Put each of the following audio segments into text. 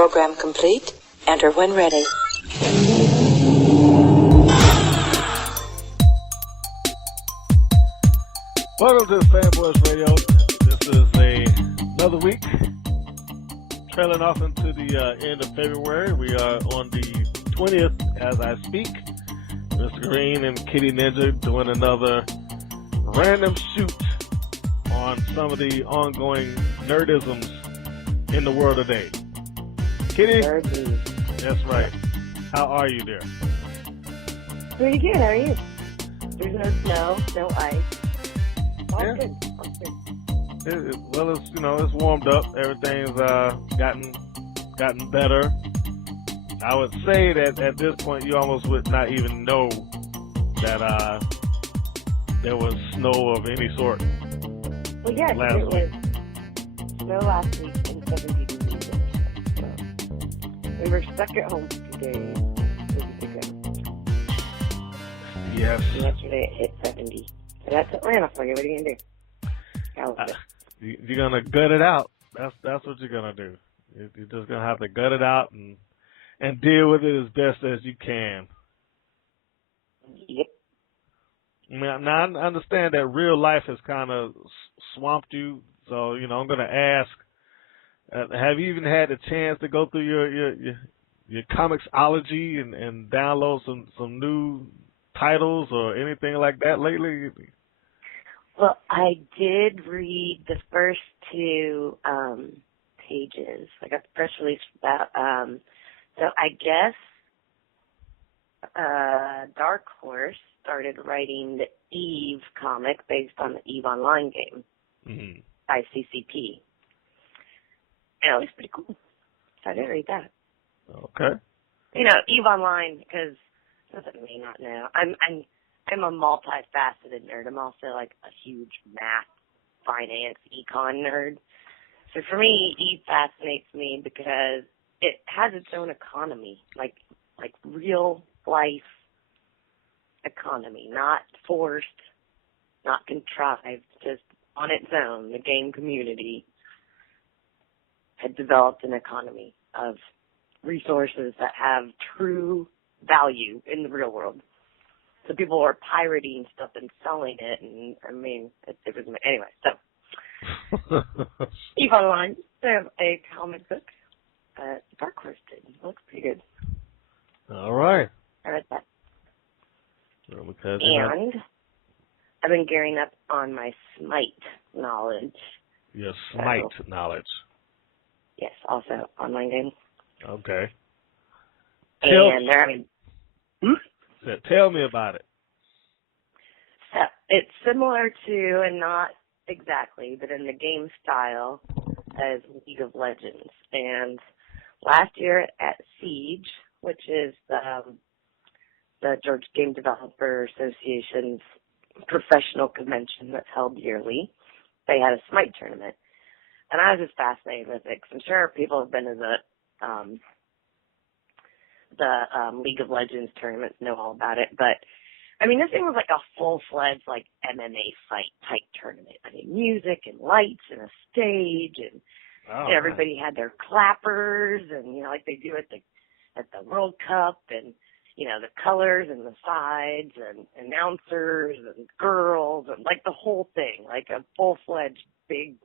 Program complete. Enter when ready. Welcome to Fanboys Radio. This is another week, trailing off into the end of February. We are on the 20th as I speak. Mr. Green and Kitty Ninja doing another random shoot on some of the ongoing nerdisms in the world today. Kitty? That's right. How are you there? Pretty good. How are you? There's no snow, no ice. All Yeah. good. All good. Well, it's warmed up. Everything's gotten better. I would say that at this point you almost would not even know that there was snow of any sort. Well, yeah, last it week. was snow last week and 70 degrees. So we were stuck at home for 2 days. It was good. Yes. And yesterday it hit 70. So that's Atlanta for you. What are you gonna do? You're gonna gut it out. That's what you're gonna do. You're just gonna have to gut it out and deal with it as best as you can. Yep. Now I understand that real life has kind of swamped you, so I'm going to ask: have you even had a chance to go through your comicsology and download some new titles or anything like that lately? Well, I did read the first two pages. I got the press release for that. So I guess Dark Horse started writing the Eve comic based on the Eve Online game by CCP. And it was pretty cool. So I did read that. Okay. Eve Online, because doesn't may not know. I'm a multifaceted nerd. I'm also like a huge math, finance, econ nerd. So for me, Eve fascinates me because it has its own economy, like real life economy, not forced, not contrived, just on its own. The game community had developed an economy of resources that have true value in the real world. So people were pirating stuff and selling it, and it was anyway. So Eve Online, they have a comic book. Dark Horse did. It looks pretty good. All right. I read that. Well, because And I've been gearing up on my Smite knowledge. your Smite knowledge. Yes, also online game. Okay. And they're having... Tell me about it. So it's similar to, and not exactly, but in the game style as League of Legends. And last year at Siege, which is the Georgia Game Developer Association's professional convention that's held yearly, they had a Smite tournament. And I was just fascinated with it, because I'm sure people have been to the League of Legends tournaments, know all about it. But, this thing was like a full-fledged, MMA fight type tournament. Music and lights and a stage, and everybody had their clappers, and, like they do at the World Cup, and, the colors and the sides, and announcers, and girls, and, the whole thing, like a full-fledged big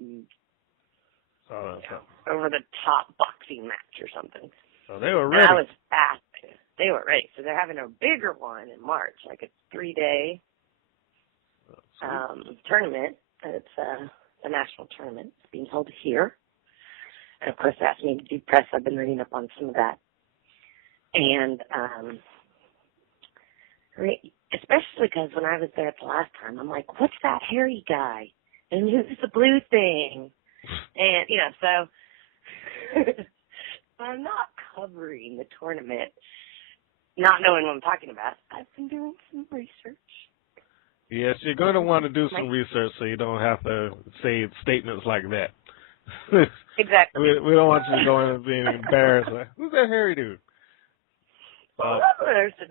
over-the-top boxing match or something. So they were ready. And I was fascinated. They were ready. So they're having a bigger one in March, like a 3-day tournament. It's a national tournament. It's being held here. And, of course, they asked me to do press. I've been reading up on some of that. And especially because when I was there the last time, I'm like, what's that hairy guy? And who's the blue thing? And, so I'm not covering the tournament, not knowing what I'm talking about. I've been doing some research. Yes, you're going to want to do some research so you don't have to say statements like that. Exactly. We don't want you to go in and being embarrassed. Like, who's that hairy dude? Well,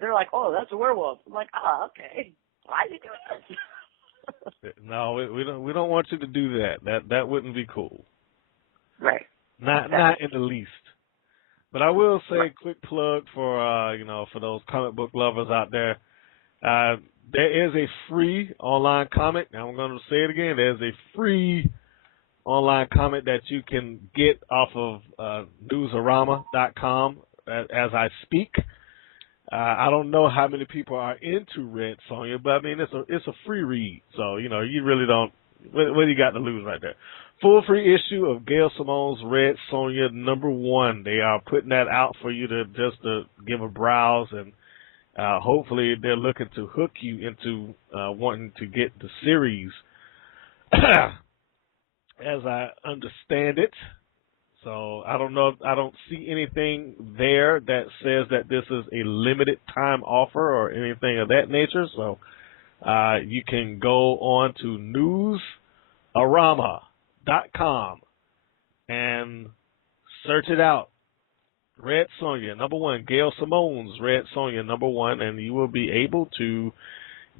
they're like, oh, that's a werewolf. I'm like, oh, okay. Why are you doing this? No, we don't want you to do that. That wouldn't be cool. Right. Not in the least. But I will say, quick plug for for those comic book lovers out there. There is a free online comic. Now I'm going to say it again. There's a free online comic that you can get off of newsarama.com as I speak. I don't know how many people are into Red Sonja, but I mean it's a free read, so you really don't. What do you got to lose right there? Full free issue of Gail Simone's Red Sonja #1. They are putting that out for you to give a browse, and hopefully they're looking to hook you into wanting to get the series, as I understand it. So I don't know. I don't see anything there that says that this is a limited time offer or anything of that nature. So you can go on to newsarama.com and search it out. Red Sonja #1, Gail Simone's Red Sonja #1, and you will be able to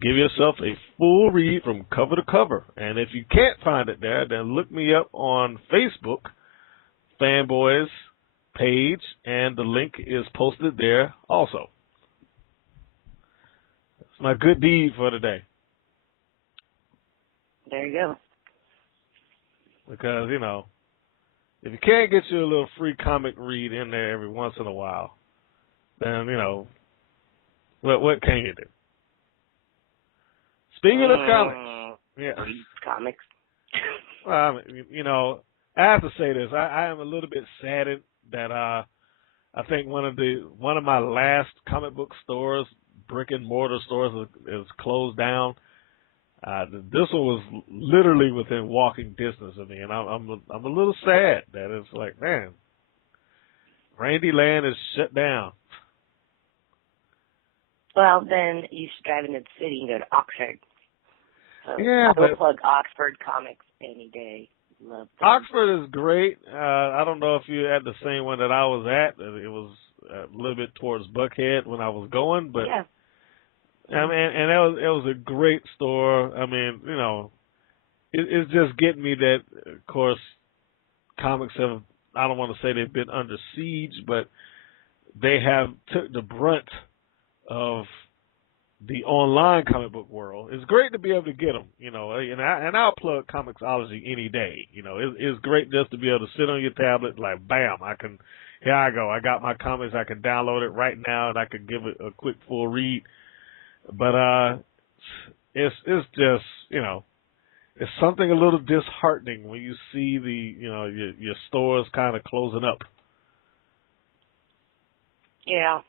give yourself a full read from cover to cover. And if you can't find it there, then look me up on Facebook, Fanboys page, and the link is posted there also. That's my good deed for today. There you go. Because, if you can't get you a little free comic read in there every once in a while, then, what can you do? Speaking of comics, read comics. Well, I have to say this. I am a little bit saddened that I think one of my last comic book stores, brick and mortar stores, is closed down. This one was literally within walking distance of me, and I'm a little sad that it's like, man, Randy Land is shut down. Well, then you should drive into the city and go to Oxford. So Yeah, I will plug Oxford Comics any day. Love them. Oxford is great. I don't know if you had the same one that I was at. It was a little bit towards Buckhead when I was going, but yeah. I mean, and it was a great store. I mean, it's just getting me that, of course, comics have, I don't want to say they've been under siege, but they have took the brunt of the online comic book world. It's great to be able to get them, and I'll plug Comixology any day. It's great just to be able to sit on your tablet, like, bam, here I go. I got my comics. I can download it right now, and I can give it a quick full read. But it's just, it's something a little disheartening when you see your stores kind of closing up. Yeah,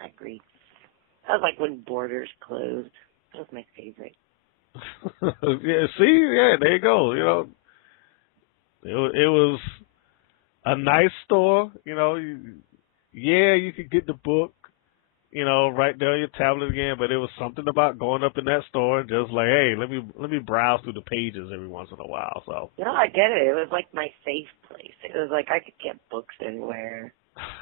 I agree. That was like when Borders closed. That was my favorite. Yeah, there you go. It was a nice store. You could get the book, right there on your tablet again. But it was something about going up in that store and just like, hey, let me browse through the pages every once in a while. So. No, I get it. It was like my safe place. It was like I could get books anywhere.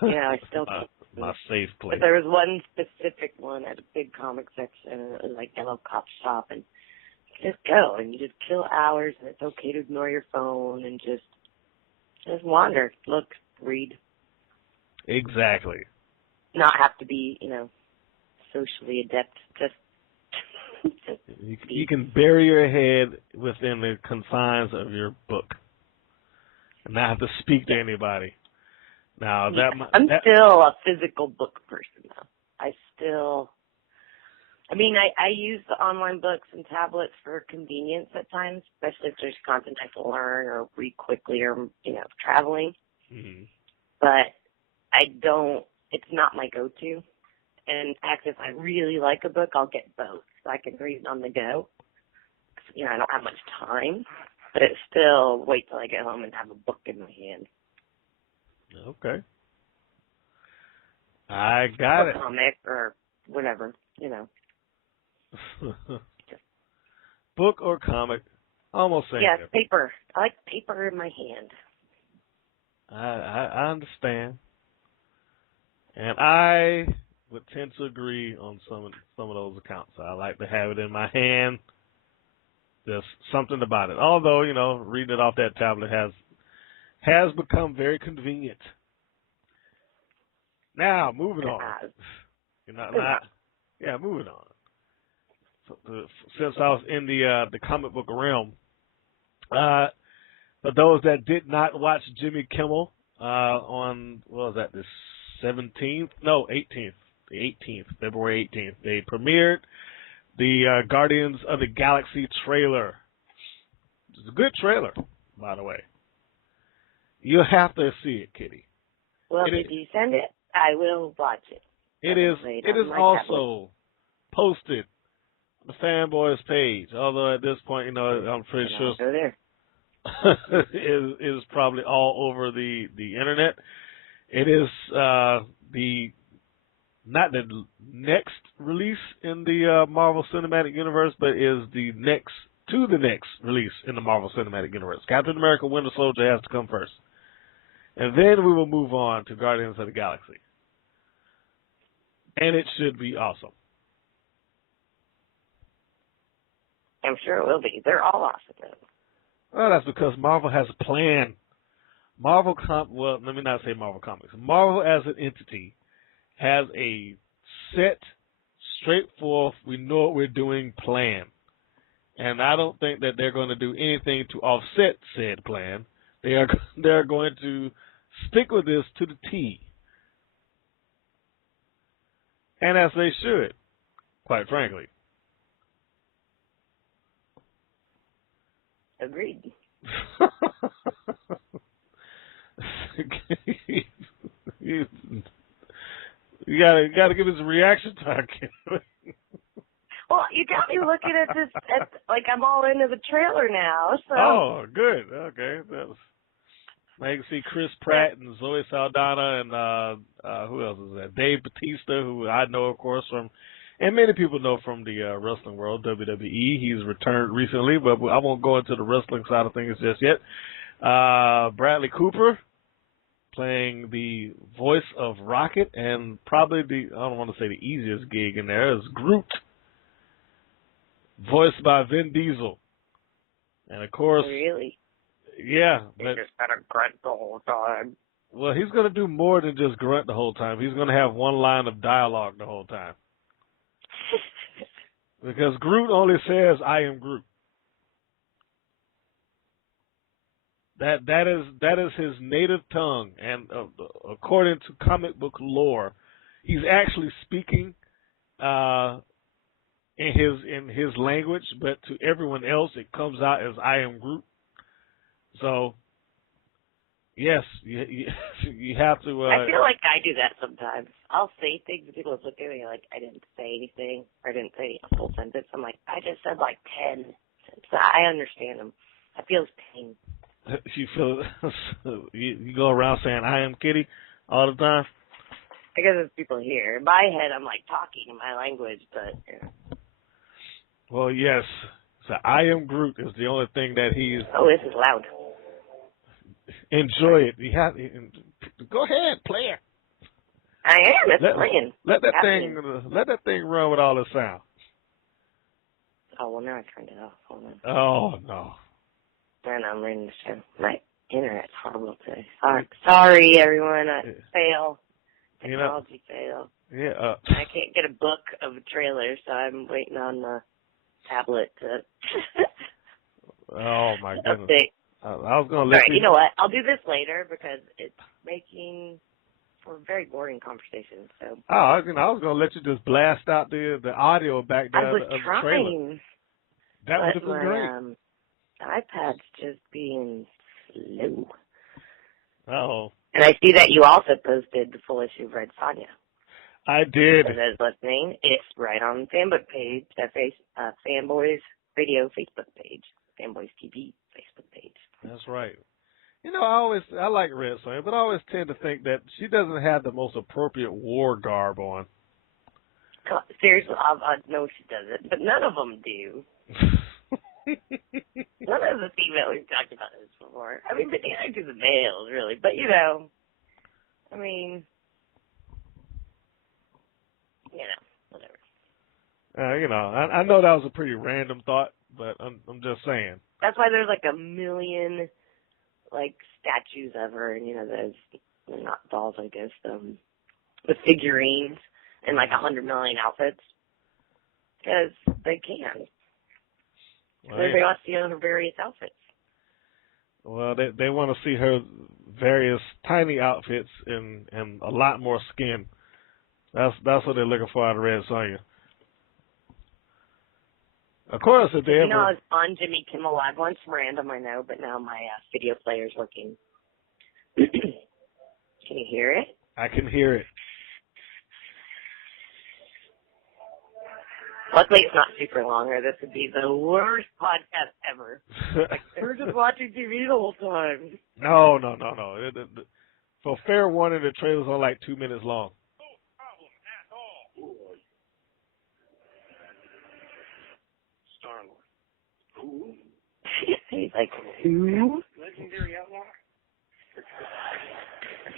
I still can't. My safe place. But there was one specific one at a big comic section, and it was like Yellow Cop Shop, and you just go, and you just kill hours, and it's okay to ignore your phone, and just wander, look, read. Exactly. Not have to be, socially adept. Just you can bury your head within the confines of your book, and not have to speak to anybody. Now I'm still a physical book person, though. I use the online books and tablets for convenience at times, especially if there's content I can learn or read quickly or, traveling. Mm-hmm. But it's not my go-to. And actually, if I really like a book, I'll get both. So I can read it on the go. I don't have much time, but it's still wait till I get home and have a book in my hand. Okay. I got it. Comic or whatever, Book or comic, almost same. Yeah, paper. I like paper in my hand. I understand, and I would tend to agree on some of those accounts. I like to have it in my hand. There's something about it. Although reading it off that tablet has become very convenient. Now, moving on. Has. You're not. Yeah, moving on. So, since I was in the comic book realm, for those that did not watch Jimmy Kimmel on, what was that, the 17th? No, 18th. The 18th, February 18th. They premiered the Guardians of the Galaxy trailer. It's a good trailer, by the way. You'll have to see it, Kitty. Well, if you send it, I will watch it. It is also posted on the Fanboys page, although at this point, I'm pretty sure go there. it is probably all over the internet. It is not the next release in the Marvel Cinematic Universe, but is the next release in the Marvel Cinematic Universe. Captain America Winter Soldier has to come first. And then we will move on to Guardians of the Galaxy. And it should be awesome. I'm sure it will be. They're all awesome, though. Well, that's because Marvel has a plan. Well, let me not say Marvel Comics. Marvel as an entity has a set, straightforward, we know what we're doing plan. And I don't think that they're going to do anything to offset said plan. They're going to stick with this to the T. And as they should, quite frankly. Agreed. you gotta give us a reaction time. Well, you got me looking at this like I'm all into the trailer now. So. Oh, good. Okay, now you can see Chris Pratt and Zoe Saldana and who else is that? Dave Bautista, who I know, of course, from, and many people know from the wrestling world, WWE. He's returned recently, but I won't go into the wrestling side of things just yet. Bradley Cooper playing the voice of Rocket, and probably I don't want to say the easiest gig in there, is Groot, voiced by Vin Diesel. And of course, really? Yeah. He just had a grunt the whole time. Well, he's going to do more than just grunt the whole time. He's going to have one line of dialogue the whole time. Because Groot only says, "I am Groot." That is his native tongue, and according to comic book lore, he's actually speaking in his language, but to everyone else, it comes out as "I am Groot." So, yes, you have to. I feel like I do that sometimes. I'll say things and people look at me like I didn't say anything or I didn't say a full sentence. I'm like, I just said like 10 sentences. I understand them. I feel his pain. You feel you go around saying "I am Kitty" all the time? I guess it's people here. In my head, I'm like talking in my language, but. Yeah. Well, yes. So "I am Groot" is the only thing that he's. Oh, this is loud. Enjoy it. Go ahead, play it. I am. It's playing. Let that thing run with all the sound. Oh well, now I turned it off. Hold on. Oh no. And I'm reading the show. My internet's horrible today. Sorry, everyone. Fail. Technology fail. Yeah. I can't get a book of a trailer, so I'm waiting on the tablet to. Oh my goodness. Update. I was going to let you know what? I'll do this later because it's making for very boring conversations. So. Oh, I was going to let you just blast out the audio back there I was of the trying. trailer. That would have been great. iPad's just being slow. Oh. And I see that you also posted the full issue of Red Sonja. I did. For those listening, it's right on the Fanbook page, Fanboys Radio Facebook page, Fanboys TV Facebook page. That's right. I like Red Sonja, but I always tend to think that she doesn't have the most appropriate war garb on. Seriously, I know she doesn't, but none of them do. None of the females, we've talked about this before. I mean, but neither do the males, really. But, whatever. I know that was a pretty random thought, but I'm just saying. That's why there's like a million, statues of her, and, those, they're not dolls, I guess, with figurines and like 100 million outfits because they can. Well, Everybody wants to see her various outfits. Well, they want to see her various tiny outfits and a lot more skin. That's what they're looking for out of Red Sonja. Of course, if they ever... You know, I was on Jimmy Kimmel Live once, random, I know, but now my video player's working. Can you hear it? I can hear it. Luckily, it's not super long, or this would be the worst podcast ever. Like, we're just watching TV the whole time. No. For fair warning, the trailer's only like 2 minutes long. Who? He's like, who? Legendary outlaw.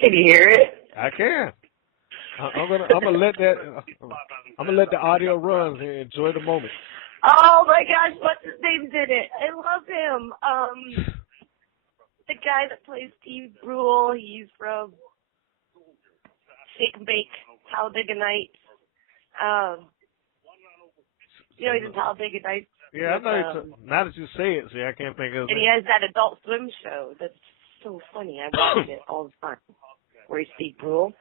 Can you hear it? I can. I'm gonna let the audio run and enjoy the moment. Oh my gosh, what's his name did it? I love him. The guy that plays Steve Brule, he's from Shake and Bake, Talladega Nights. You know, he's in Talladega Nights. Yeah, I know. Now that you say it, see, I can't think of his And he name. has that Adult Swim show that's so funny. I watch it all the time. Where he's Steve Brule.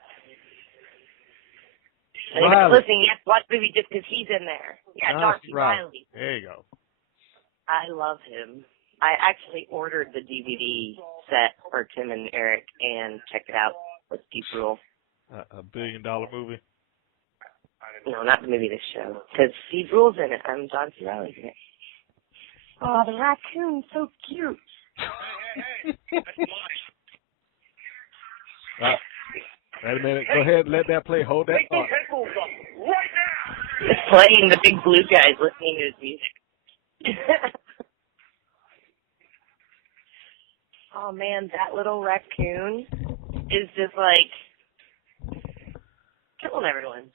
And Riley. listen, you have to watch the movie just because he's in there. Yeah, John C. Reilly. There you go. I love him. I actually ordered the DVD set for Tim and Eric and checked it out with Steve Brule. A $1 billion movie. No, not the movie, the show. Because Steve Brule's in it. I'm John C. Reilly's in it. Oh, the raccoon's so cute. Hey, that's mine. Wait a minute. Go ahead. Let that play. Hold that Take those thought. headphones off right now. It's playing the big blue guys listening to his music. Oh, man, that little raccoon is just like killing everyone.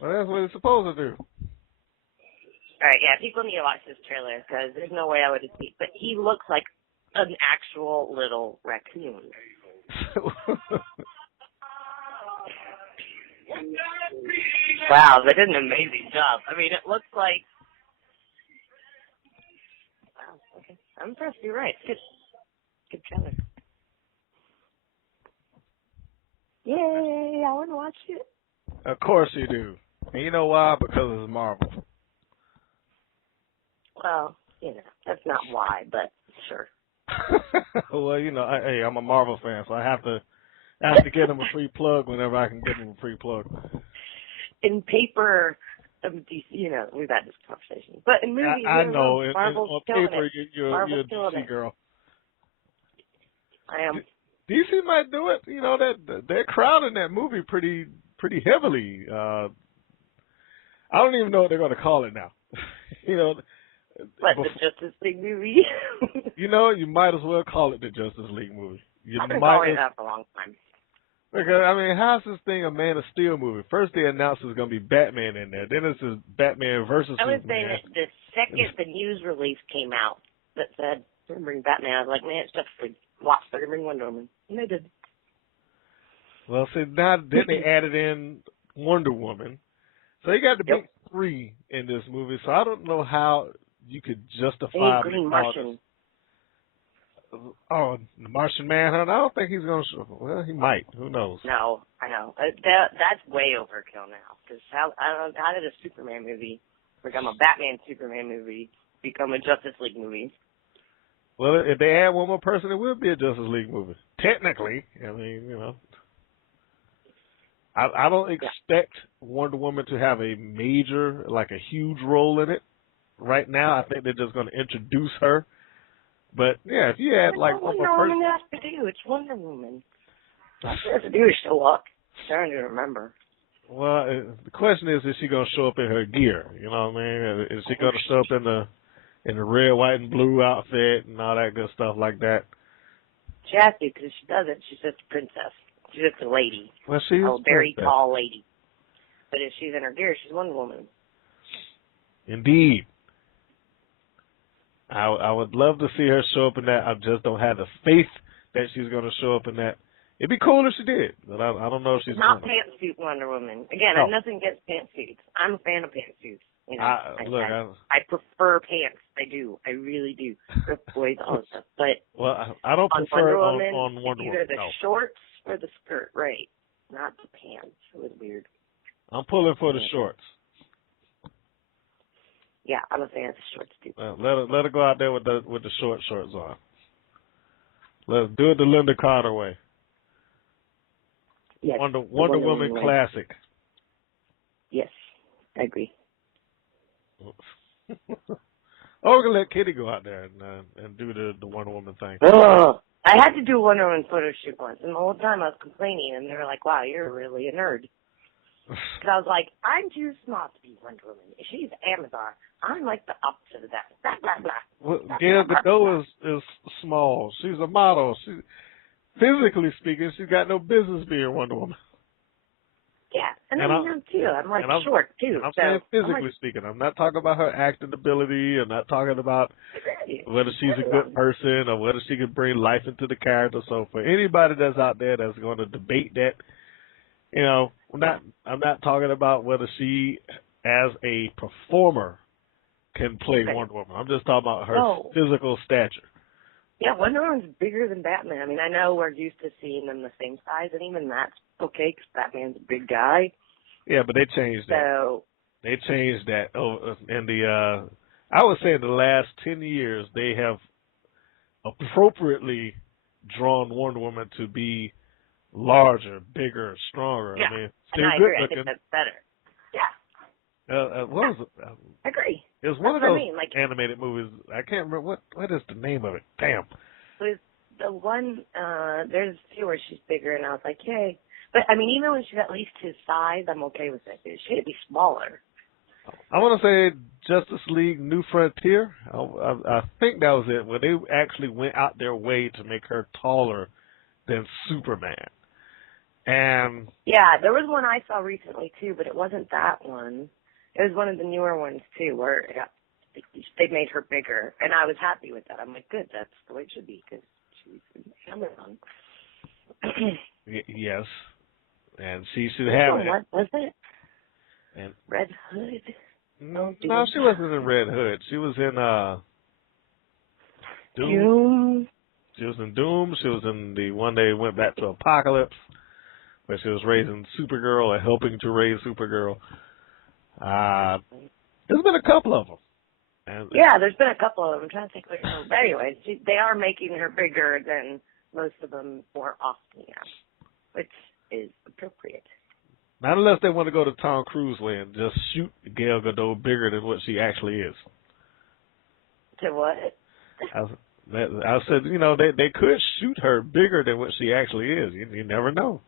Well, that's what it's supposed to do. All right, yeah, people need to watch this trailer because there's no way I would have seen. But he looks like an actual little raccoon. Wow, they did an amazing job. I mean, it looks like. Wow, okay, I'm impressed. You're right. Good trailer. Yay! I want to watch it. Of course you do. And you know why? Because it's Marvel. Well, that's not why, but sure. Well, I'm a Marvel fan, so I have to get them a free plug whenever I can get them a free plug. In paper, we've had this conversation, but in movies, I know. Marvel's On killing paper, it. you're Marvel's a killing DC it. girl. I am. DC might do it. You know that they're crowding that movie pretty heavily. I don't even know what they're going to call it now. What, the Justice League movie? You might as well call it the Justice League movie. I've been calling it that for a long time. Because, how's this thing a Man of Steel movie? First they announced there's going to be Batman in there. Then it's this Batman versus I was Superman. saying that the second the news release came out that said, we're going to bring Batman, I was like, man, it's Justice League. Watch, they're going to bring Wonder Woman. And they did. Well, see, then they added in Wonder Woman. So you got the big three in this movie. So I don't know how you could justify... Green Martian. Oh, the Martian Manhunt? I don't think he's going to show. Well, he might. Who knows? No, I know. That's way overkill now. Because how did a Superman movie become a Batman Superman movie become a Justice League movie? Well, if they add one more person, it will be a Justice League movie. Technically. I don't expect Wonder Woman to have a major, like a huge role in it. Right now, I think they're just going to introduce her. But, yeah, if you add, like, one more person... Wonder Woman has to do. It's Wonder Woman. All she has to do is show up. I'm trying to remember. Well, the question is she going to show up in her gear? You know what I mean? Is she going to show up in the red, white, and blue outfit and all that good stuff like that? She has to, because if she doesn't, she's just a princess. She's just a lady. Well, she's a very tall lady. But if she's in her gear, she's Wonder Woman. Indeed. I would love to see her show up in that. I just don't have the faith that she's going to show up in that. It'd be cool if she did, but I don't know if she's Not going to. pantsuit Wonder Woman. Again, I No. have nothing against pantsuits. I'm a fan of pantsuits. You know, I prefer pants. I do. I really do. Rip boys, all that stuff. But I don't on prefer Wonder it Woman, on Wonder either Woman. the No. shorts or the skirt, right? Not the pants. It was weird. I'm pulling for the shorts. Yeah, I'm a fan of the shorts too. Let her go out there with the shorts on. Let's do it the Linda Carter way. Yes, Wonder Woman way. classic. Yes, I agree. Or we're gonna let Kitty go out there and do the Wonder Woman thing. Ugh. I had to do a Wonder Woman photo shoot once, and the whole time I was complaining, and they were like, "Wow, you're really a nerd." Because I was like, "I'm too smart to be Wonder Woman. She's Amazon. I'm like the opposite of that." Blah blah blah. Well, Gal Gadot is small. She's a model. Physically speaking, she's got no business being Wonder Woman. Yeah, and I'm too. I'm like short too. I'm saying physically speaking. I'm not talking about her acting ability. I'm not talking about whether she's a good person or whether she can bring life into the character. So for anybody that's out there that's going to debate that, you know, I'm not talking about whether she, as a performer, can play Wonder Woman. I'm just talking about her physical stature. Yeah, Wonder Woman's bigger than Batman. I mean, I know we're used to seeing them the same size, and even that's okay because Batman's a big guy. Yeah, but they changed that. So they changed that. I would say in the last 10 years, they have appropriately drawn Wonder Woman to be larger, bigger, stronger. Yeah, I mean, still and I good agree. looking. I think that's better. Yeah. What was it? I agree. It was one That's of those like, animated movies. I can't remember what is the name of it. Damn. With the one, there's a few where she's bigger, and I was like, yay. But I mean, even when she's at least his size, I'm okay with it. She could be smaller. I want to say Justice League New Frontier. I think that was it, where they actually went out their way to make her taller than Superman. And yeah, there was one I saw recently too, but it wasn't that one. It was one of the newer ones too, where they made her bigger, and I was happy with that. I'm like, good, that's the way it should be because she's an Amazon. Yes, and she should have it. What was it? And Red Hood? No, she wasn't in Red Hood. She was in Doom. She was in Doom. She was in the one they went back to Apocalypse, where she was raising Supergirl or helping to raise Supergirl. There's been a couple of them. Yeah, there's been a couple of them. I'm trying to think which one. But anyways, they are making her bigger than most of them more often now, which is appropriate. Not unless they want to go to Tom Cruise way and just shoot Gal Gadot bigger than what she actually is. To what? I said, you know, they could shoot her bigger than what she actually is. You never know.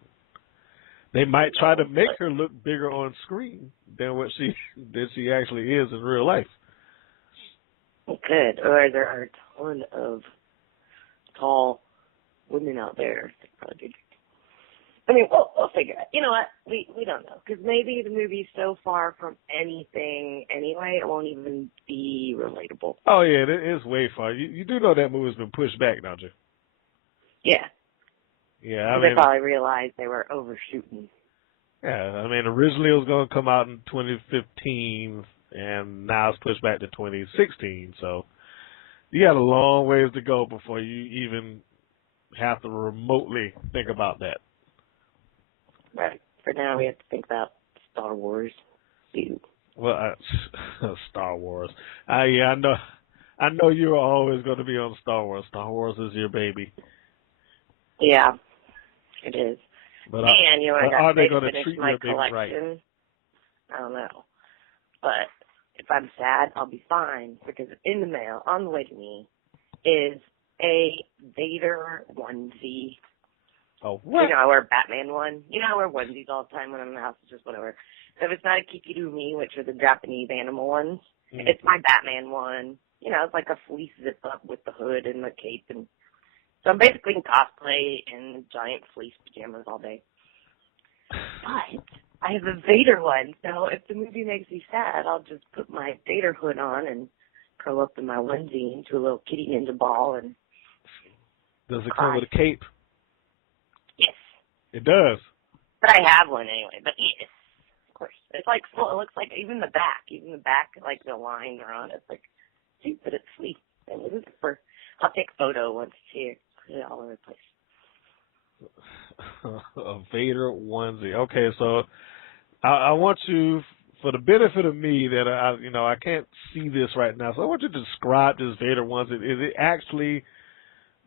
They might try to make her look bigger on screen than what she actually is in real life. Good. Or there are a ton of tall women out there. I mean, we'll figure it out. You know what? We don't know. Because maybe the movie's so far from anything anyway, it won't even be relatable. Oh, yeah, it is way far. You do know that movie's been pushed back, don't you? Yeah. Yeah, I mean, they probably realized they were overshooting. Yeah, I mean, originally it was going to come out in 2015, and now it's pushed back to 2016. So you got a long ways to go before you even have to remotely think about that. Right. For now, we have to think about Star Wars. Well, Star Wars. Yeah, I know you're always going to be on Star Wars. Star Wars is your baby. Yeah, it is. But and, you know, I got to finish my collection. Right? I don't know. But if I'm sad, I'll be fine because in the mail, on the way to me, is a Vader onesie. Oh, what? You know, I wear a Batman one. You know, I wear onesies all the time when I'm in the house. It's just whatever. So if it's not a kikirumi, which are the Japanese animal ones, it's my Batman one. You know, it's like a fleece zip up with the hood and the cape. And so I'm basically in cosplay in giant fleece pajamas all day. But I have a Vader one, so if the movie makes me sad, I'll just put my Vader hood on and curl up in my onesie into a little kitty ninja ball and Does it come with a cape? Yes. It does. But I have one anyway. But yes, of course, it's like full. It looks like even the back, like the lines are on it. It's like, dude, but it's sweet. And it is for. I'll take a photo once here, put it all over the place. A Vader onesie. Okay, so I want you, for the benefit of me, that I can't see this right now. So I want you to describe this Vader onesie. Is it actually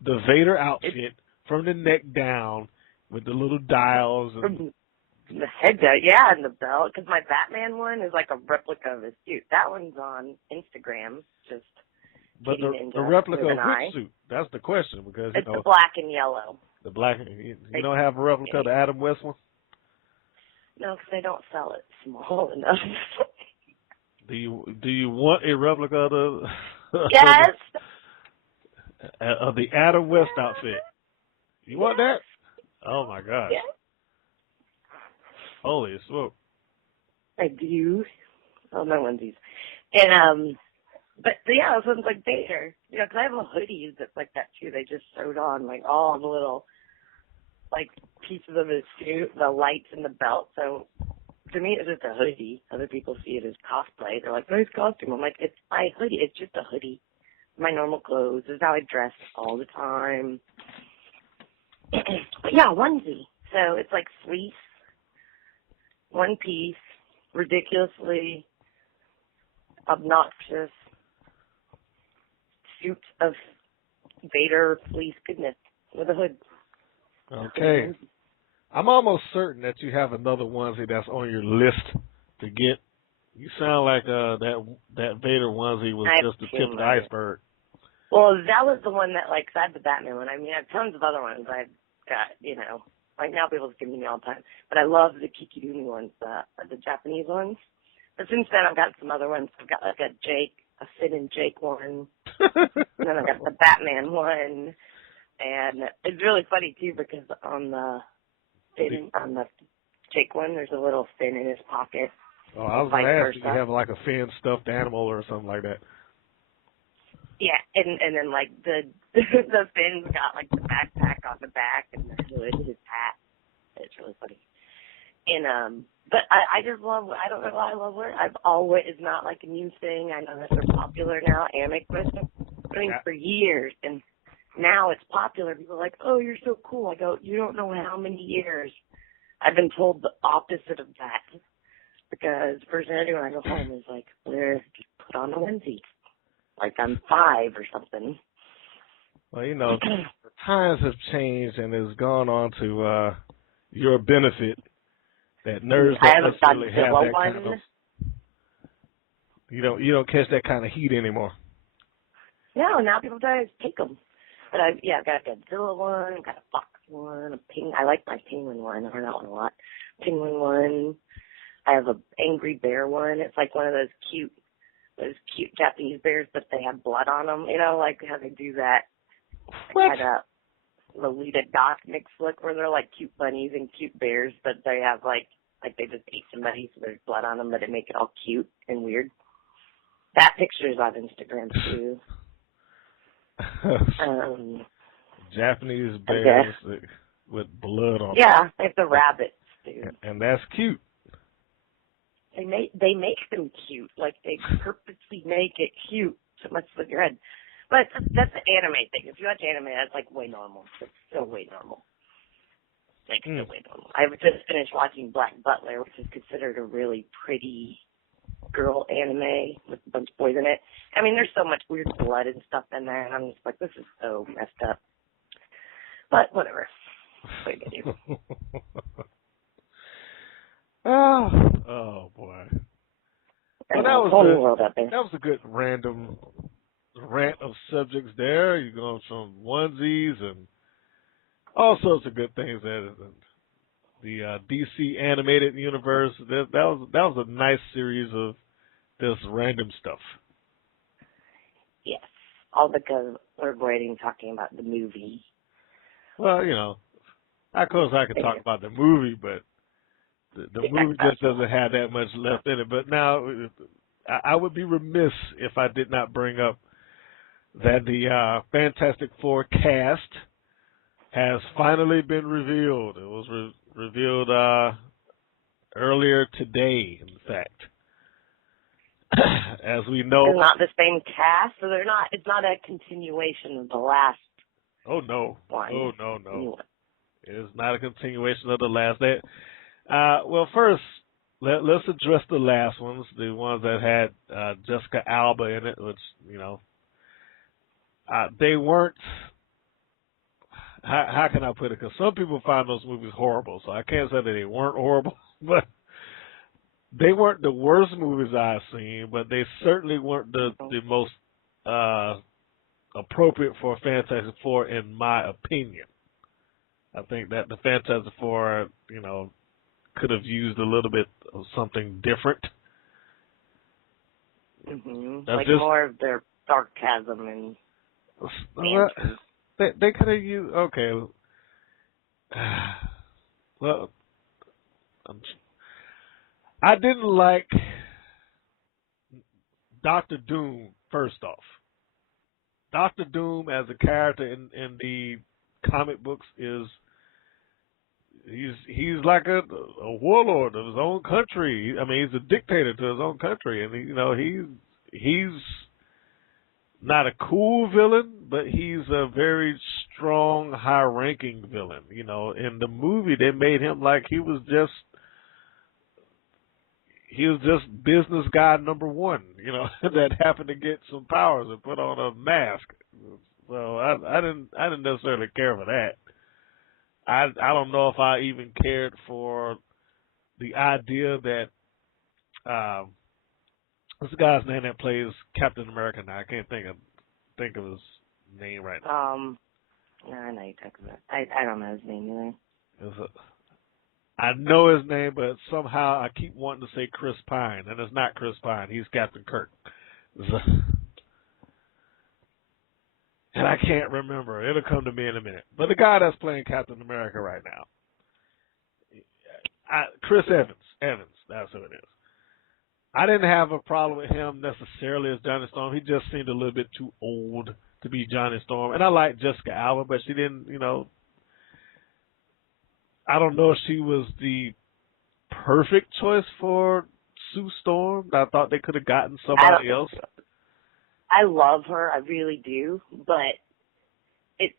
the Vader outfit from the neck down with the little dials and the head down, yeah, and the belt? Because my Batman one is like a replica of his suit. That one's on Instagram. Just. But the replica of which suit? That's the question, because it's the black and yellow. The black. You don't have a replica of the Adam West one? No, because they don't sell it small enough. Do you want a replica of the yes of the Adam West outfit? You want that? Oh my gosh! Yes. Holy smoke! I do. Oh, my onesies. And but yeah, this one's like Vader. You know, because I have a hoodie that's like that too. They just sewed on like all the little like pieces of his suit, the lights and the belt. So to me, it's just a hoodie. Other people see it as cosplay. They're like, nice costume. I'm like, it's my hoodie. It's just a hoodie. My normal clothes. This is how I dress all the time. But yeah, onesie. So it's like fleece, one piece, ridiculously obnoxious suit of Vader fleece goodness with a hood. Okay. I'm almost certain that you have another onesie that's on your list to get. You sound like that Vader onesie was just the tip of the iceberg. Well, that was the one that, like, 'cause I have the Batman one. I mean, I have tons of other ones I've got, you know. Like, now people give me all the time. But I love the Kikidumi ones, the Japanese ones. But since then, I've got some other ones. I've got, like, a Finn and Jake one. And then I've got the Batman one. And it's really funny, too, because on the Jake one, there's a little Finn in his pocket. Oh, I was going to ask, you have, like, a Finn stuffed animal or something like that. Yeah, and then, like, the Finn's got, like, the backpack on the back and the hood, his hat. It's really funny. And, but I just love, I don't know why I love it. It's not, like, a new thing. I know that they're popular now, Amic Christmas. I mean, for years, and now it's popular. People are like, oh, you're so cool. I go, you don't know how many years I've been told the opposite of that. Because the first thing I do when I go home is, like, just put on a onesie. Like I'm 5 or something. Well, you know, times have changed, and it's gone on to your benefit that nerds don't necessarily have that kind of. You don't catch that kind of heat anymore. No, now people take them. But I've got a Godzilla one, I've got a Fox one, I like my Penguin one. I wear that one a lot. Penguin one. I have a Angry Bear one. It's like one of those cute Japanese bears, but they have blood on them. You know, like how they do that kind of Lolita Doc mix look where they're like cute bunnies and cute bears, but they have like they just ate somebody, so there's blood on them, but they make it all cute and weird. That picture's on Instagram too. Japanese bears with blood on them. Yeah, like the rabbits, dude. And that's cute. They make them cute, like they purposely make it cute so much with your head. But that's the anime thing. If you watch anime, that's like way normal. It's still way normal. Like still way normal. I just finished watching Black Butler, which is considered a really pretty girl anime with a bunch of boys in it. I mean, there's so much weird blood and stuff in there, and I'm just like, this is so messed up. But whatever. What are you gonna do? Oh boy. Well, that was a good random rant of subjects there. You're going from onesies and all sorts of good things there. The DC animated universe. That was a nice series of this random stuff. Yes, all because we're avoiding talking about the movie. Well, you know, of course I could talk about the movie, but the movie just doesn't have that much left in it. But now, I would be remiss if I did not bring up that the Fantastic Four cast has finally been revealed. It was revealed earlier today, in fact. As we know, They're not the same cast, so they're not. It's not a continuation of the last. Oh no! One. Oh no! It is not a continuation of the last. Well, first let's address the last ones, the ones that had Jessica Alba in it, which they weren't. How can I put it? Because some people find those movies horrible, so I can't say that they weren't horrible, but they weren't the worst movies I've seen, but they certainly weren't the most appropriate for Fantastic Four, in my opinion. I think that the Fantastic Four, could have used a little bit of something different. Like more of their sarcasm and banter. They could have used, okay. Well, I didn't like Doctor Doom, first off. Doctor Doom as a character in the comic books he's like a warlord of his own country. I mean, he's a dictator to his own country, and he's not a cool villain, but he's a very strong, high-ranking villain. In the movie, they made him like he was just business guy number one, that happened to get some powers and put on a mask. So I didn't necessarily care for that. I don't know if I even cared for the idea that what's the guy's name that plays Captain America now? I can't think of his name right now. I know you're talking about. I don't know his name either. I know his name, but somehow I keep wanting to say Chris Pine, and it's not Chris Pine. He's Captain Kirk. And I can't remember. It'll come to me in a minute. But the guy that's playing Captain America right now, Chris Evans, that's who it is. I didn't have a problem with him necessarily as Johnny Storm. He just seemed a little bit too old to be Johnny Storm. And I like Jessica Alba, but she didn't, I don't know if she was the perfect choice for Sue Storm. I thought they could have gotten somebody else. I love her, I really do, but it's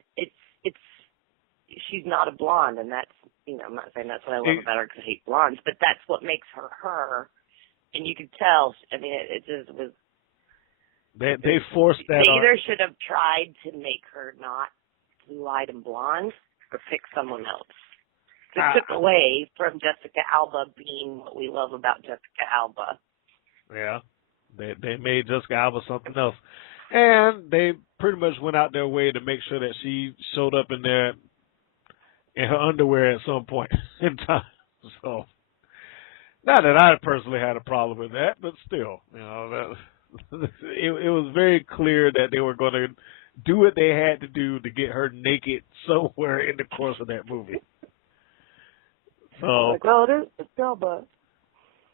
she's not a blonde, and that's I'm not saying that's what I love about her because I hate blondes, but that's what makes her her, and you could tell. I mean, it just was. They forced that. They either should have tried to make her not blue-eyed and blonde, or pick someone else. It took away from Jessica Alba being what we love about Jessica Alba. Yeah. They made Jessica Alba something else. And they pretty much went out their way to make sure that she showed up in there in her underwear at some point in time. So, not that I personally had a problem with that, but still, it was very clear that they were going to do what they had to do to get her naked somewhere in the course of that movie. So, like, oh, it's Alba.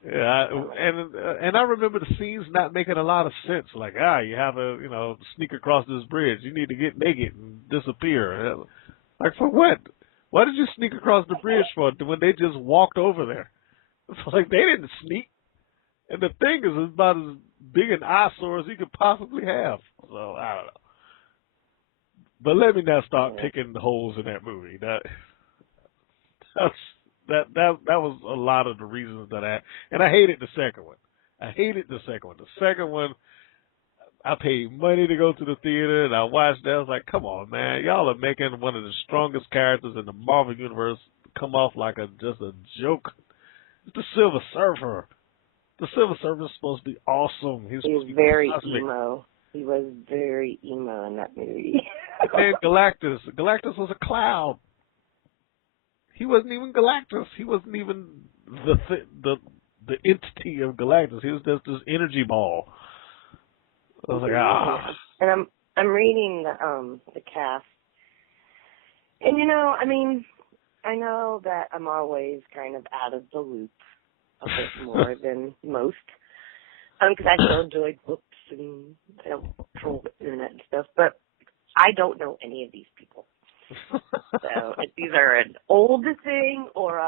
Yeah, and I remember the scenes not making a lot of sense. Like, you have a sneak across this bridge. You need to get naked and disappear. Like, for what? Why did you sneak across the bridge for when they just walked over there? It's like they didn't sneak. And the thing is, it's about as big an eyesore as you could possibly have. So I don't know. But let me not start picking the holes in that movie. That was a lot of the reasons that and I hated the second one. The second one, I paid money to go to the theater and I watched that. I was like, come on, man. Y'all are making one of the strongest characters in the Marvel Universe come off like just a joke. It's the Silver Surfer. The Silver Surfer is supposed to be awesome. He was very emo. He was very emo in that movie. And Galactus was a cloud. He wasn't even Galactus. He wasn't even the entity of Galactus. He was just this energy ball. I was like, And I'm reading the cast, and I mean, I know that I'm always kind of out of the loop a bit more than most, because I still enjoy books and I don't troll the internet and stuff, but I don't know any of these people. So it's either an old thing or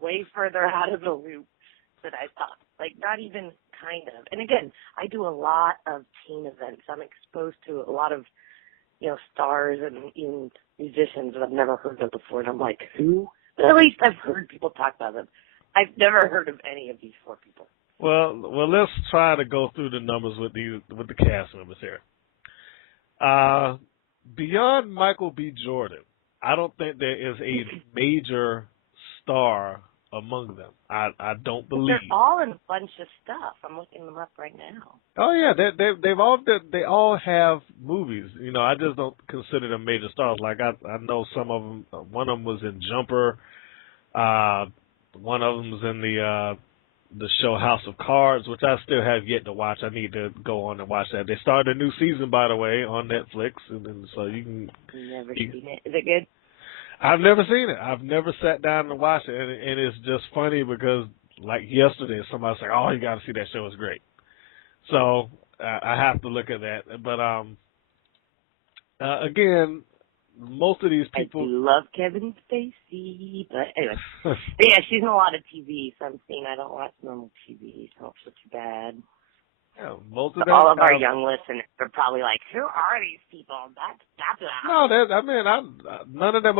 way further out of the loop that I thought. Like, not even kind of. And again, I do a lot of teen events. I'm exposed to a lot of, stars and even musicians that I've never heard of before. And I'm like, who? But at least I've heard people talk about them. I've never heard of any of these four people. Well, let's try to go through the numbers with the cast members here. Beyond Michael B. Jordan, I don't think there is a major star among them. I don't believe. They're all in a bunch of stuff. I'm looking them up right now. Oh yeah, they all have movies. I just don't consider them major stars. Like I know some of them. One of them was in Jumper. One of them was in the show House of Cards, which I still have yet to watch. I need to go on and watch that. They started a new season, by the way, on Netflix, and so you can. Never seen it. Is it good? I've never seen it. I've never sat down and watched it, and it's just funny because, like yesterday, somebody said, "Oh, you got to see that show. It's great." So I have to look at that. But again, most of these people. I do love Kevin Spacey, but anyway, yeah, she's in a lot of TV. So I'm saying I don't watch normal TV, so it's not too bad. Yeah, most of So them, all of our young listeners are probably like, "Who are these people?" That's no, none of them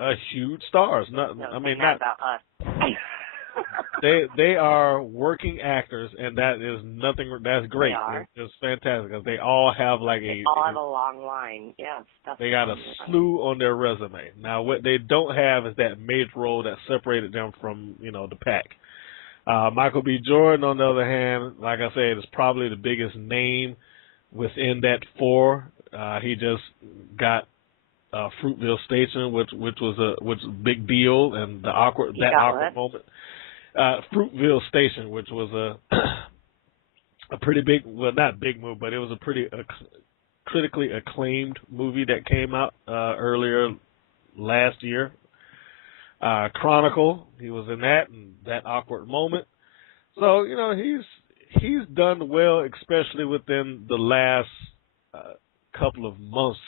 are huge stars. Not about us. they are working actors, and that is nothing. That's great. It's fantastic because they all have They all have a long line. Yeah, stuff. They got a slew on their resume. Now, what they don't have is that major role that separated them from the pack. Michael B. Jordan, on the other hand, like I said, is probably the biggest name within that four. He just got Fruitville Station, which was a big deal, and the awkward moment. Fruitville Station, which was a pretty big, well, not big move, but it was a pretty critically acclaimed movie that came out earlier last year. Chronicle, he was in that, and that awkward moment. So he's done well, especially within the last couple of months.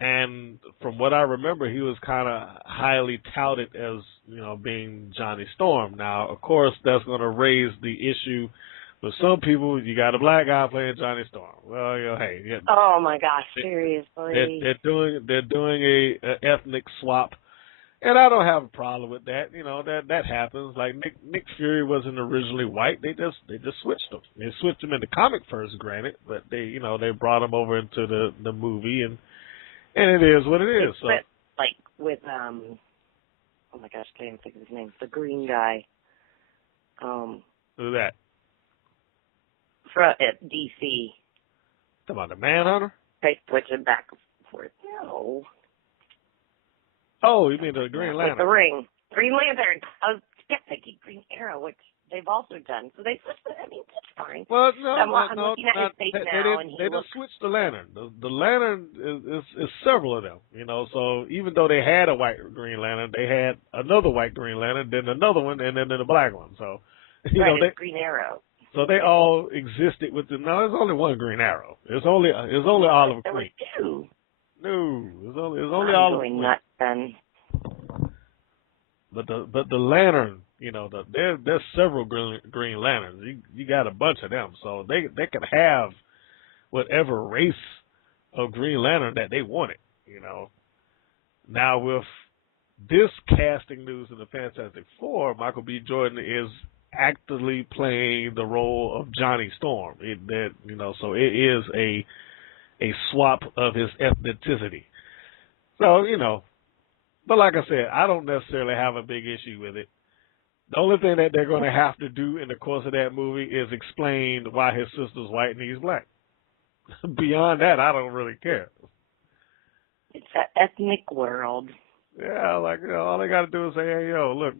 And from what I remember, he was kind of highly touted as being Johnny Storm. Now, of course, that's going to raise the issue with some people. You got a black guy playing Johnny Storm. Well, hey. Oh my gosh, seriously. They're doing a ethnic swap. And I don't have a problem with that. That happens. Like Nick Fury wasn't originally white. They just switched him. They switched him in the comic first, granted, but they brought him over into the movie, and it is what it is. So like with oh my gosh, I can't even think of his name. The green guy. Who's that? At DC. Talking about the Manhunter? They switch it back and forth. No. Oh, you mean the Green Lantern? With the ring. Green Lantern. I was thinking Green Arrow, which they've also done. So they switched it. I mean, that's fine. Well, I'm looking at his face now, and they just switched the Lantern. The Lantern is several of them, So even though they had a white Green Lantern, they had another white Green Lantern, then another one, and then a black one. So, Green Arrow. So they all existed within. No, there's only one Green Arrow. It's only Oliver There Queen. were two. No, it's only Oliver Queen. Nuts then. But the Lantern, there's several Green Lanterns. You got a bunch of them, so they could have whatever race of Green Lantern that they wanted. Now with this casting news in the Fantastic Four, Michael B. Jordan is actively playing the role of Johnny Storm. So it is a swap of his ethnicity. So, but like I said, I don't necessarily have a big issue with it. The only thing that they're going to have to do in the course of that movie is explain why his sister's white and he's black. Beyond that, I don't really care. It's an ethnic world. Yeah, all they got to do is say, hey, look,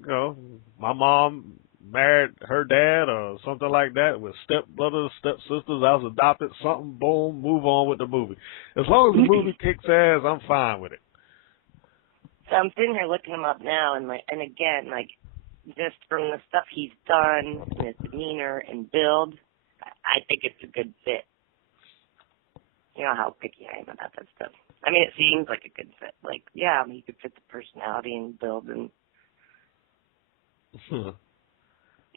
my mom married her dad or something like that with stepbrothers, stepsisters, I was adopted, something, boom, move on with the movie. As long as the movie kicks ass, I'm fine with it. So I'm sitting here looking him up now, and again, just from the stuff he's done, and his demeanor and build, I think it's a good fit. You know how picky I am about that stuff. I mean, it seems like a good fit. Like, yeah, I mean, you could fit the personality and build, and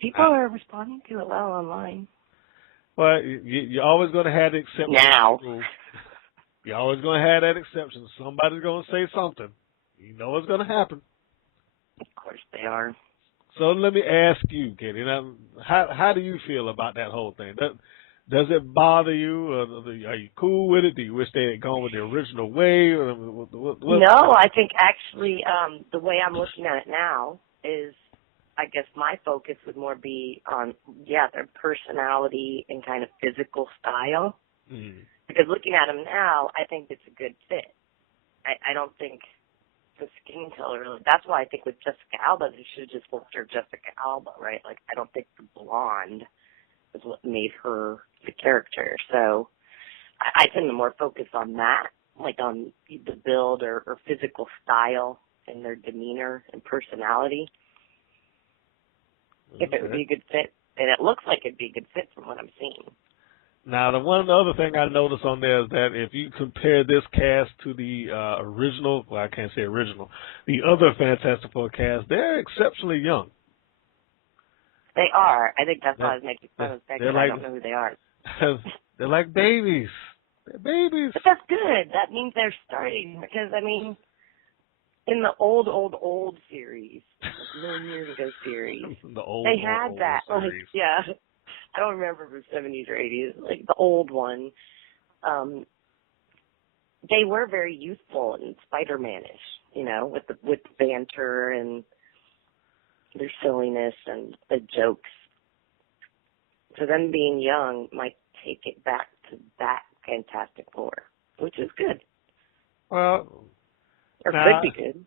people are responding to it well online. Well, you're always going to have the exception. Now. You're always going to have that exception. Somebody's going to say something. You know what's going to happen. Of course they are. So let me ask you, Katie, now, how do you feel about that whole thing? Does it bother you? Or are you cool with it? Do you wish they had gone with the original way? Or what? No, I think actually the way I'm looking at it now is, I guess my focus would more be on, their personality and kind of physical style. Mm. Because looking at them now, I think it's a good fit. I don't think the skin color really, that's why I think with Jessica Alba, they should have just looked her Jessica Alba, right? Like, I don't think the blonde is what made her the character. So I tend to more focus on that, like on the build or physical style and their demeanor and personality. Okay. If it would be a good fit. And it looks like it'd be a good fit from what I'm seeing. Now, the other thing I noticed on there is that if you compare this cast to the original, well, I can't say original, the other Fantastic Four cast, they're exceptionally young. They are. I think that's why I was making fun of them, because I don't know who they are. They're like babies. They're babies. But that's good. That means they're starting, because, I mean, in the old series, like a million years ago series, they had that. Like, yeah. I don't remember if it was 70s or 80s, like the old one. They were very youthful and Spider-Man-ish, you know, with the banter and their silliness and the jokes. So them being young might take it back to that Fantastic Four, which is good. Well, or could be good.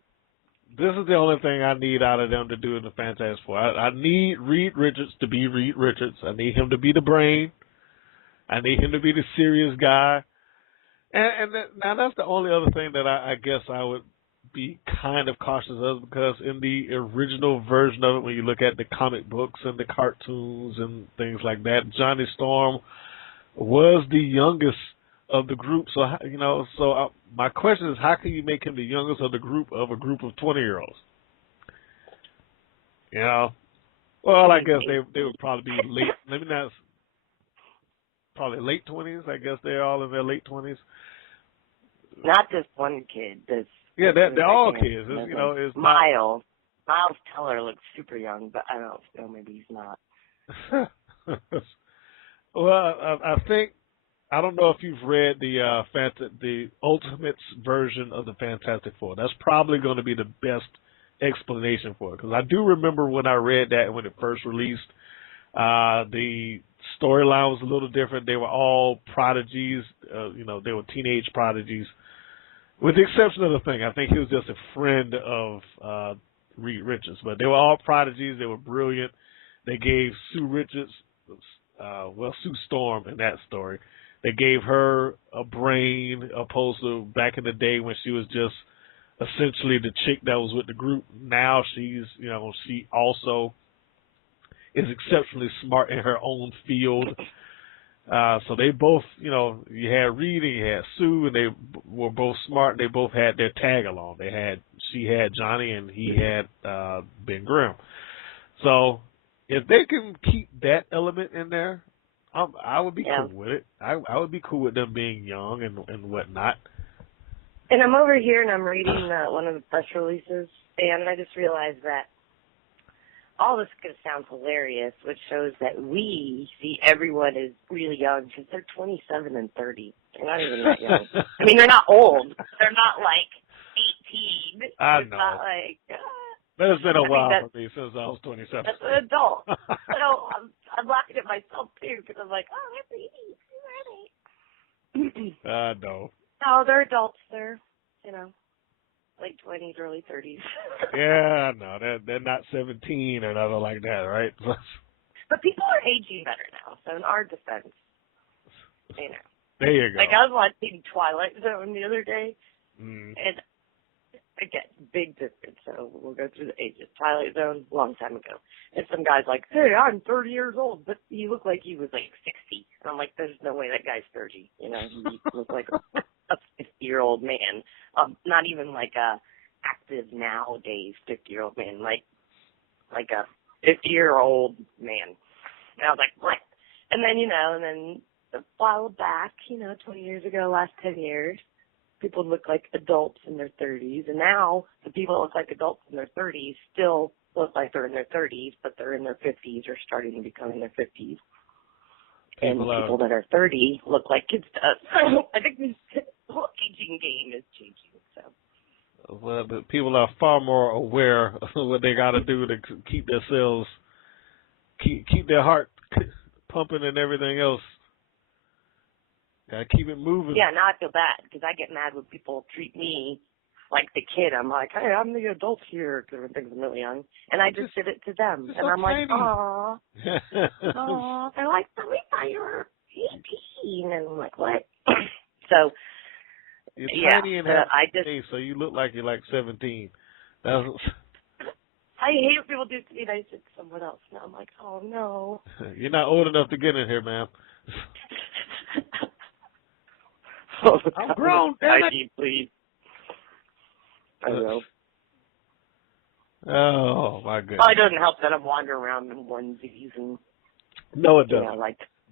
This is the only thing I need out of them to do in the Fantastic Four. I need Reed Richards to be Reed Richards. I need him to be the brain. I need him to be the serious guy. Now that's the only other thing that I guess I would be kind of cautious of, because in the original version of it, when you look at the comic books and the cartoons and things like that, Johnny Storm was the youngest of the group. So, you know, my question is, how can you make him the youngest of a group of 20-year-olds? You know, well, I guess they would probably be late. Maybe not. Probably late 20s. I guess they're all in their late 20s. Not just one kid. They're all kids. It's Miles. Miles Teller looks super young, but I don't know. Maybe he's not. Well, I think. I don't know if you've read the Ultimates version of the Fantastic Four. That's probably going to be the best explanation for it, because I do remember when I read that when it first released, the storyline was a little different. They were all prodigies. They were teenage prodigies, with the exception of the Thing. I think he was just a friend of Reed Richards, but they were all prodigies. They were brilliant. They gave Sue Storm in that story. They gave her a brain, opposed to back in the day when she was just essentially the chick that was with the group. Now she also is exceptionally smart in her own field. So they both, you had Reed and you had Sue, and they were both smart, and they both had their tag along. She had Johnny, and he had Ben Grimm. So if they can keep that element in there, I would be cool with it. I would be cool with them being young and whatnot. And I'm over here and I'm reading one of the press releases, and I just realized that all this could sound hilarious, which shows that we see everyone as really young, because they're 27 and 30. They're not even that young. I mean, they're not old. They're not like 18. I know. It's not like... It's been a while for me since I was 27. As an adult. So I'm laughing at myself, too, because I'm like, oh, they're babies. Who are they? No. No, they're adults. They're, late 20s, early 30s. Yeah, no, they're not 17 or nothing like that, right? But people are aging better now, so in our defense, There you go. Like, I was watching Twilight Zone the other day, and again, big difference. So we'll go through the ages. Twilight Zone, long time ago. And some guy's like, hey, I'm 30 years old, but he looked like he was like 60. And I'm like, there's no way that guy's 30. You know, he looked like a 50-year-old man. Not even like a active nowadays 50-year-old man, like a 50-year-old man. And I was like, what? And then, and then a while back, 20 years ago, last 10 years, people look like adults in their 30s. And now the people that look like adults in their 30s still look like they're in their 30s, but they're in their 50s or starting to become in their 50s. And people that are 30 look like kids to us. I think this whole aging game is changing. So. Well, but people are far more aware of what they got to do to keep themselves, keep their heart pumping and everything else. Gotta keep it moving. Yeah, now I feel bad because I get mad when people treat me like the kid. I'm like, hey, I'm the adult here because everyone thinks I'm really young. And I just did it to them. And I'm like, aw. Aw. They're like, we thought you were 18. And I'm like, what? So, you're yeah. tiny and so you look like you're like 17. I hate when people do it to me and I said someone else. Now I'm like, oh, no. You're not old enough to get in here, ma'am. I'm grown, damn it. Please. I know. Oh, my goodness. Well, it doesn't help that I'm wandering around in onesies and... No, it doesn't.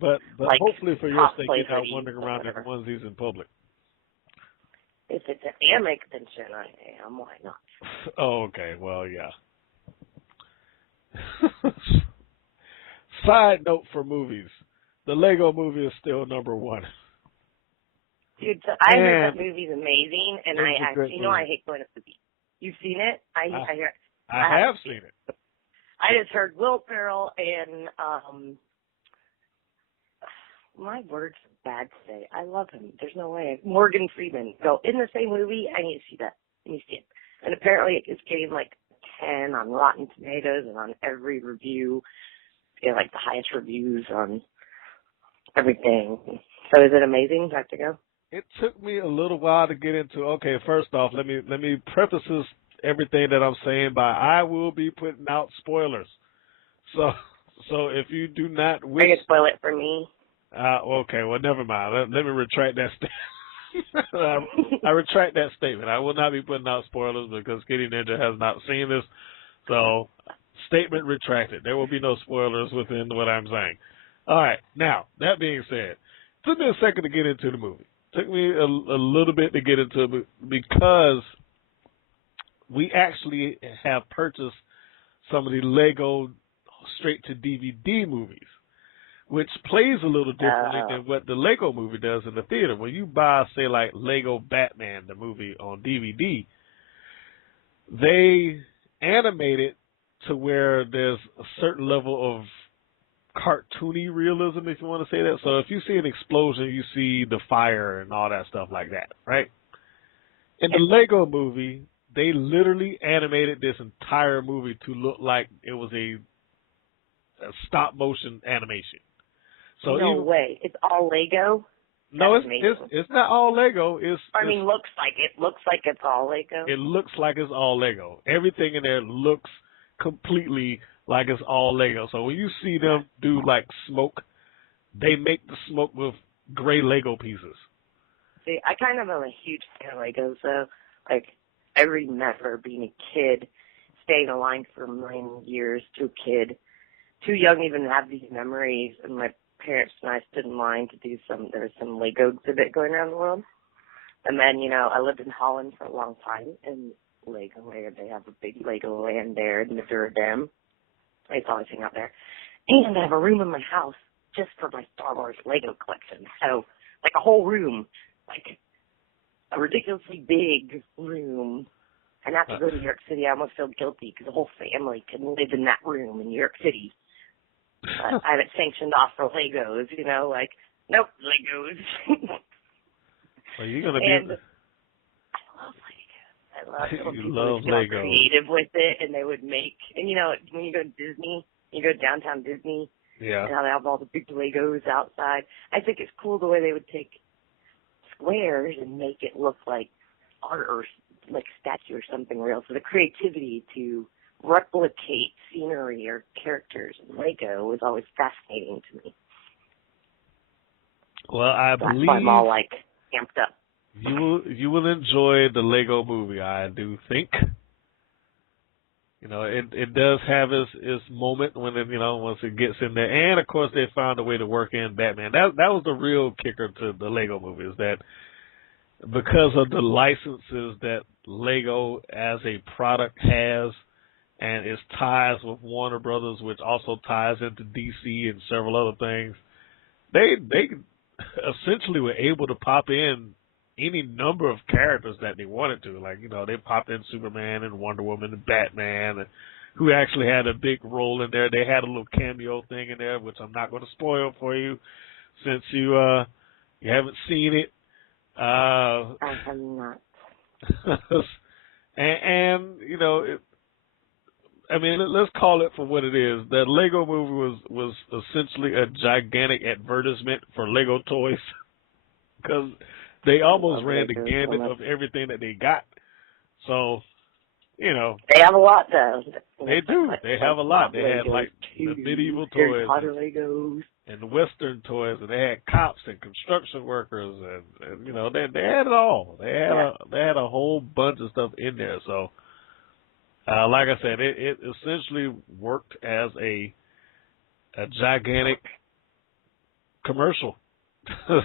But like hopefully for your sake, you're not hoodies wandering around in onesies in public. If it's an anime convention, I am. Why not? Oh, okay. Well, yeah. Side note for movies. The Lego movie is still number one. Dude, so I heard that movie's amazing, and I hate going to the beach. You've seen it? I have seen it. I just heard Will Ferrell and, my words are bad today. I love him. There's no way. Morgan Freeman. Go in the same movie. I need to see that. I need to see it. And apparently it's getting like 10 on Rotten Tomatoes and on every review. It's getting like the highest reviews on everything. So is it amazing? Do I have to go? It took me a little while to get into. Okay, first off, let me preface everything that I'm saying by I will be putting out spoilers. So if you do not wish, Are you gonna spoil it for me? Okay, well never mind. Let me retract that statement. I retract that statement. I will not be putting out spoilers because Kitty Ninja has not seen this. So statement retracted. There will be no spoilers within what I'm saying. All right. Now that being said, it took me a second to get into the movie. Took me a little bit to get into it because we actually have purchased some of the Lego straight-to-DVD movies, which plays a little differently than what the Lego movie does in the theater. When you buy, say, like Lego Batman, the movie on DVD, they animate it to where there's a certain level of cartoony realism, if you want to say that. So if you see an explosion, you see the fire and all that stuff like that, right? In the Lego movie, they literally animated this entire movie to look like it was a stop-motion animation. So no way. It's all Lego? No, it's not all Lego. Looks like it. Looks like it's all Lego. It looks like it's all Lego. Everything in there looks completely like it's all Lego. So when you see them do like smoke, they make the smoke with gray Lego pieces. See, I kind of am a huge fan of Legos, so like I remember being a kid, staying alive for a million years to a kid, too young to even have these memories, and my parents and I stood in line to do there was some Lego exhibit going around the world. And then, I lived in Holland for a long time, and Legoland, they have a big Lego land there in the Dam. I used to always hang out there. And I have a room in my house just for my Star Wars Lego collection. So, like a whole room, like a ridiculously big room. And after go to New York City, I almost feel guilty because the whole family can live in that room in New York City. But I have it sanctioned off for Legos, like, nope, Legos. Well, you're going to be... I love Legos. I love it when people get creative with it, and they would make... And, when you go to Disney, you go to downtown Disney, and how they have all the big Legos outside. I think it's cool the way they would take squares and make it look like art or like a statue or something real. So the creativity to replicate scenery or characters in Lego was always fascinating to me. Well, I That's believe why I'm all like amped up. you will enjoy the Lego movie, I do think. You know, it does have its moment when it, you know, once it gets in there, and of course they found a way to work in Batman. That was the real kicker to the Lego movie, is that because of the licenses that Lego as a product has, and its ties with Warner Brothers, which also ties into DC and several other things, they essentially were able to pop in any number of characters that they wanted to. Like, you know, they popped in Superman and Wonder Woman and Batman, and who actually had a big role in there. They had a little cameo thing in there, which I'm not going to spoil for you since you haven't seen it. I have not. and you know, I mean, let's call it for what it is. That Lego movie was essentially a gigantic advertisement for Lego toys, because they almost ran the gamut of everything that they got. So, you know, they have a lot though. They do. They have a lot. They had like the medieval Harry toys, Potter Legos, and the Western toys, and they had cops and construction workers, and you know, they had it all. They had a whole bunch of stuff in there. So, like I said, it essentially worked as a gigantic commercial. In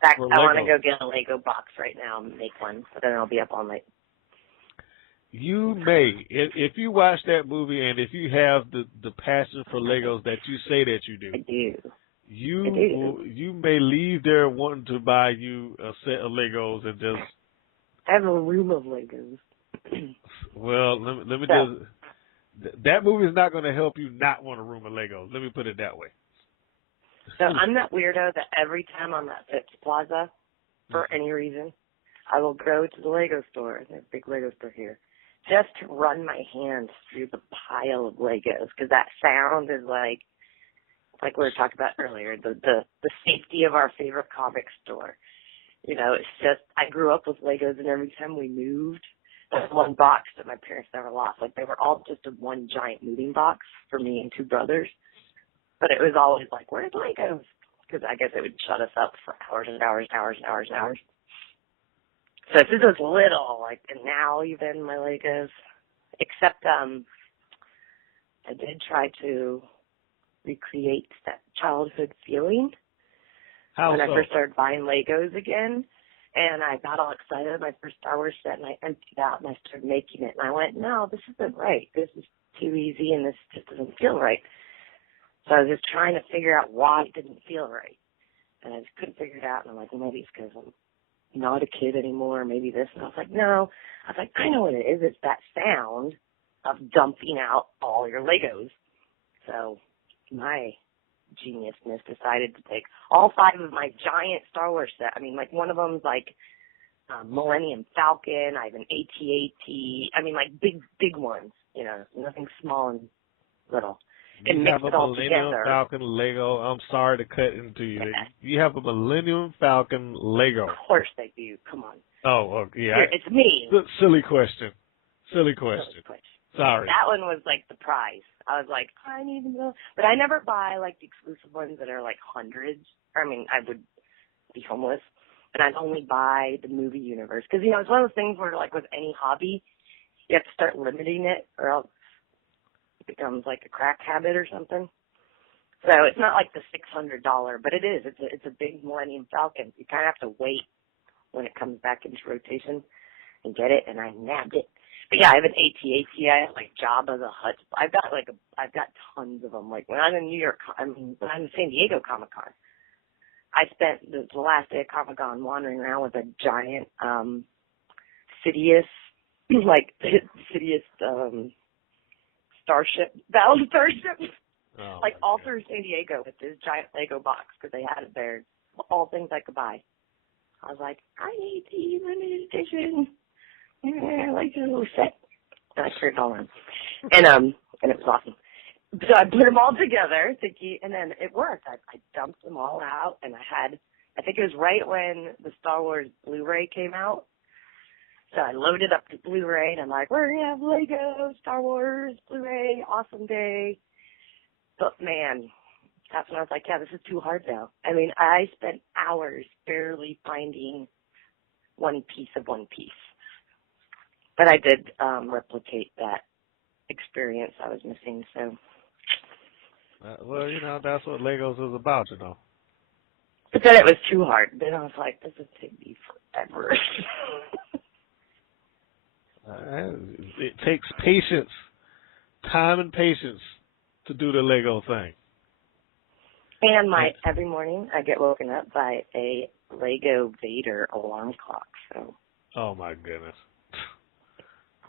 fact, I want to go get a Lego box right now and make one, but then I'll be up all night. You may, if you watch that movie, and if you have the passion for Legos that you say that you do. I do. You may leave there wanting to buy you a set of Legos and just. I have a room of Legos. Well, let me just. That movie is not going to help you not want a room of Legos. Let me put it that way. So I'm that weirdo that every time I'm at Phipps Plaza, for any reason, I will go to the Lego store. There's a big Lego store here. Just to run my hands through the pile of Legos, because that sound is like we were talking about earlier, the safety of our favorite comic store. You know, it's just, I grew up with Legos, and every time we moved, there's one box that my parents never lost. Like, they were all just in one giant moving box for me and two brothers. But it was always like, where's Legos? Because I guess it would shut us up for hours and hours and hours and hours and hours. So since I was little, like, and now even my Legos, except I did try to recreate that childhood feeling when I first started buying Legos again. And I got all excited, my first Star Wars set, and I emptied out and I started making it. And I went, no, this isn't right. This is too easy and this just doesn't feel right. So I was just trying to figure out why it didn't feel right. And I just couldn't figure it out. And I'm like, well, maybe it's because I'm not a kid anymore, maybe this. And I was like, no. I was like, I know what it is. It's that sound of dumping out all your Legos. So my geniusness decided to take all 5 of my giant Star Wars set. I mean, like, one of them's like Millennium Falcon. I have an AT-AT. I mean, like, big ones, you know, nothing small and little. And mix it all together. You have a Millennium Falcon Lego. I'm sorry to cut into you. Yeah. You have a Millennium Falcon Lego. Of course they do. Come on. Oh, okay. Yeah. Here, it's me. Silly question. Sorry. That one was like the prize. I was like, I need to know. But I never buy like the exclusive ones that are like hundreds. I mean, I would be homeless. But I'd only buy the movie universe. Because, you know, it's one of those things where, like, with any hobby, you have to start limiting it or else it becomes like a crack habit or something. So it's not like the $600, but it is. It's a big Millennium Falcon. You kind of have to wait when it comes back into rotation and get it, and I nabbed it. But yeah, I have an AT-AT. I have like Jabba the Hutt. I've got tons of them. Like when I'm in when I'm in San Diego Comic-Con, I spent the last day of Comic-Con wandering around with a giant Sidious, like Sidious starship, battle starship, like all through San Diego with this giant Lego box because they had it there. All things I could buy. I was like, I need the limited edition. I like the little set. And I turned it all on. And it was awesome. So I put them all together, thinking, and then it worked. I dumped them all out, and I think it was right when the Star Wars Blu-ray came out. So I loaded up the Blu-ray, and I'm like, we're going to have Lego, Star Wars, Blu-ray, awesome day. But, man, that's when I was like, yeah, this is too hard now. I mean, I spent hours barely finding one piece of one piece. But I did replicate that experience I was missing, so. Well, you know, that's what Legos is about, you know. But then it was too hard. Then I was like, this would take me forever. It takes patience, time and patience to do the Lego thing. And every morning I get woken up by a Lego Vader alarm clock. So. Oh my goodness.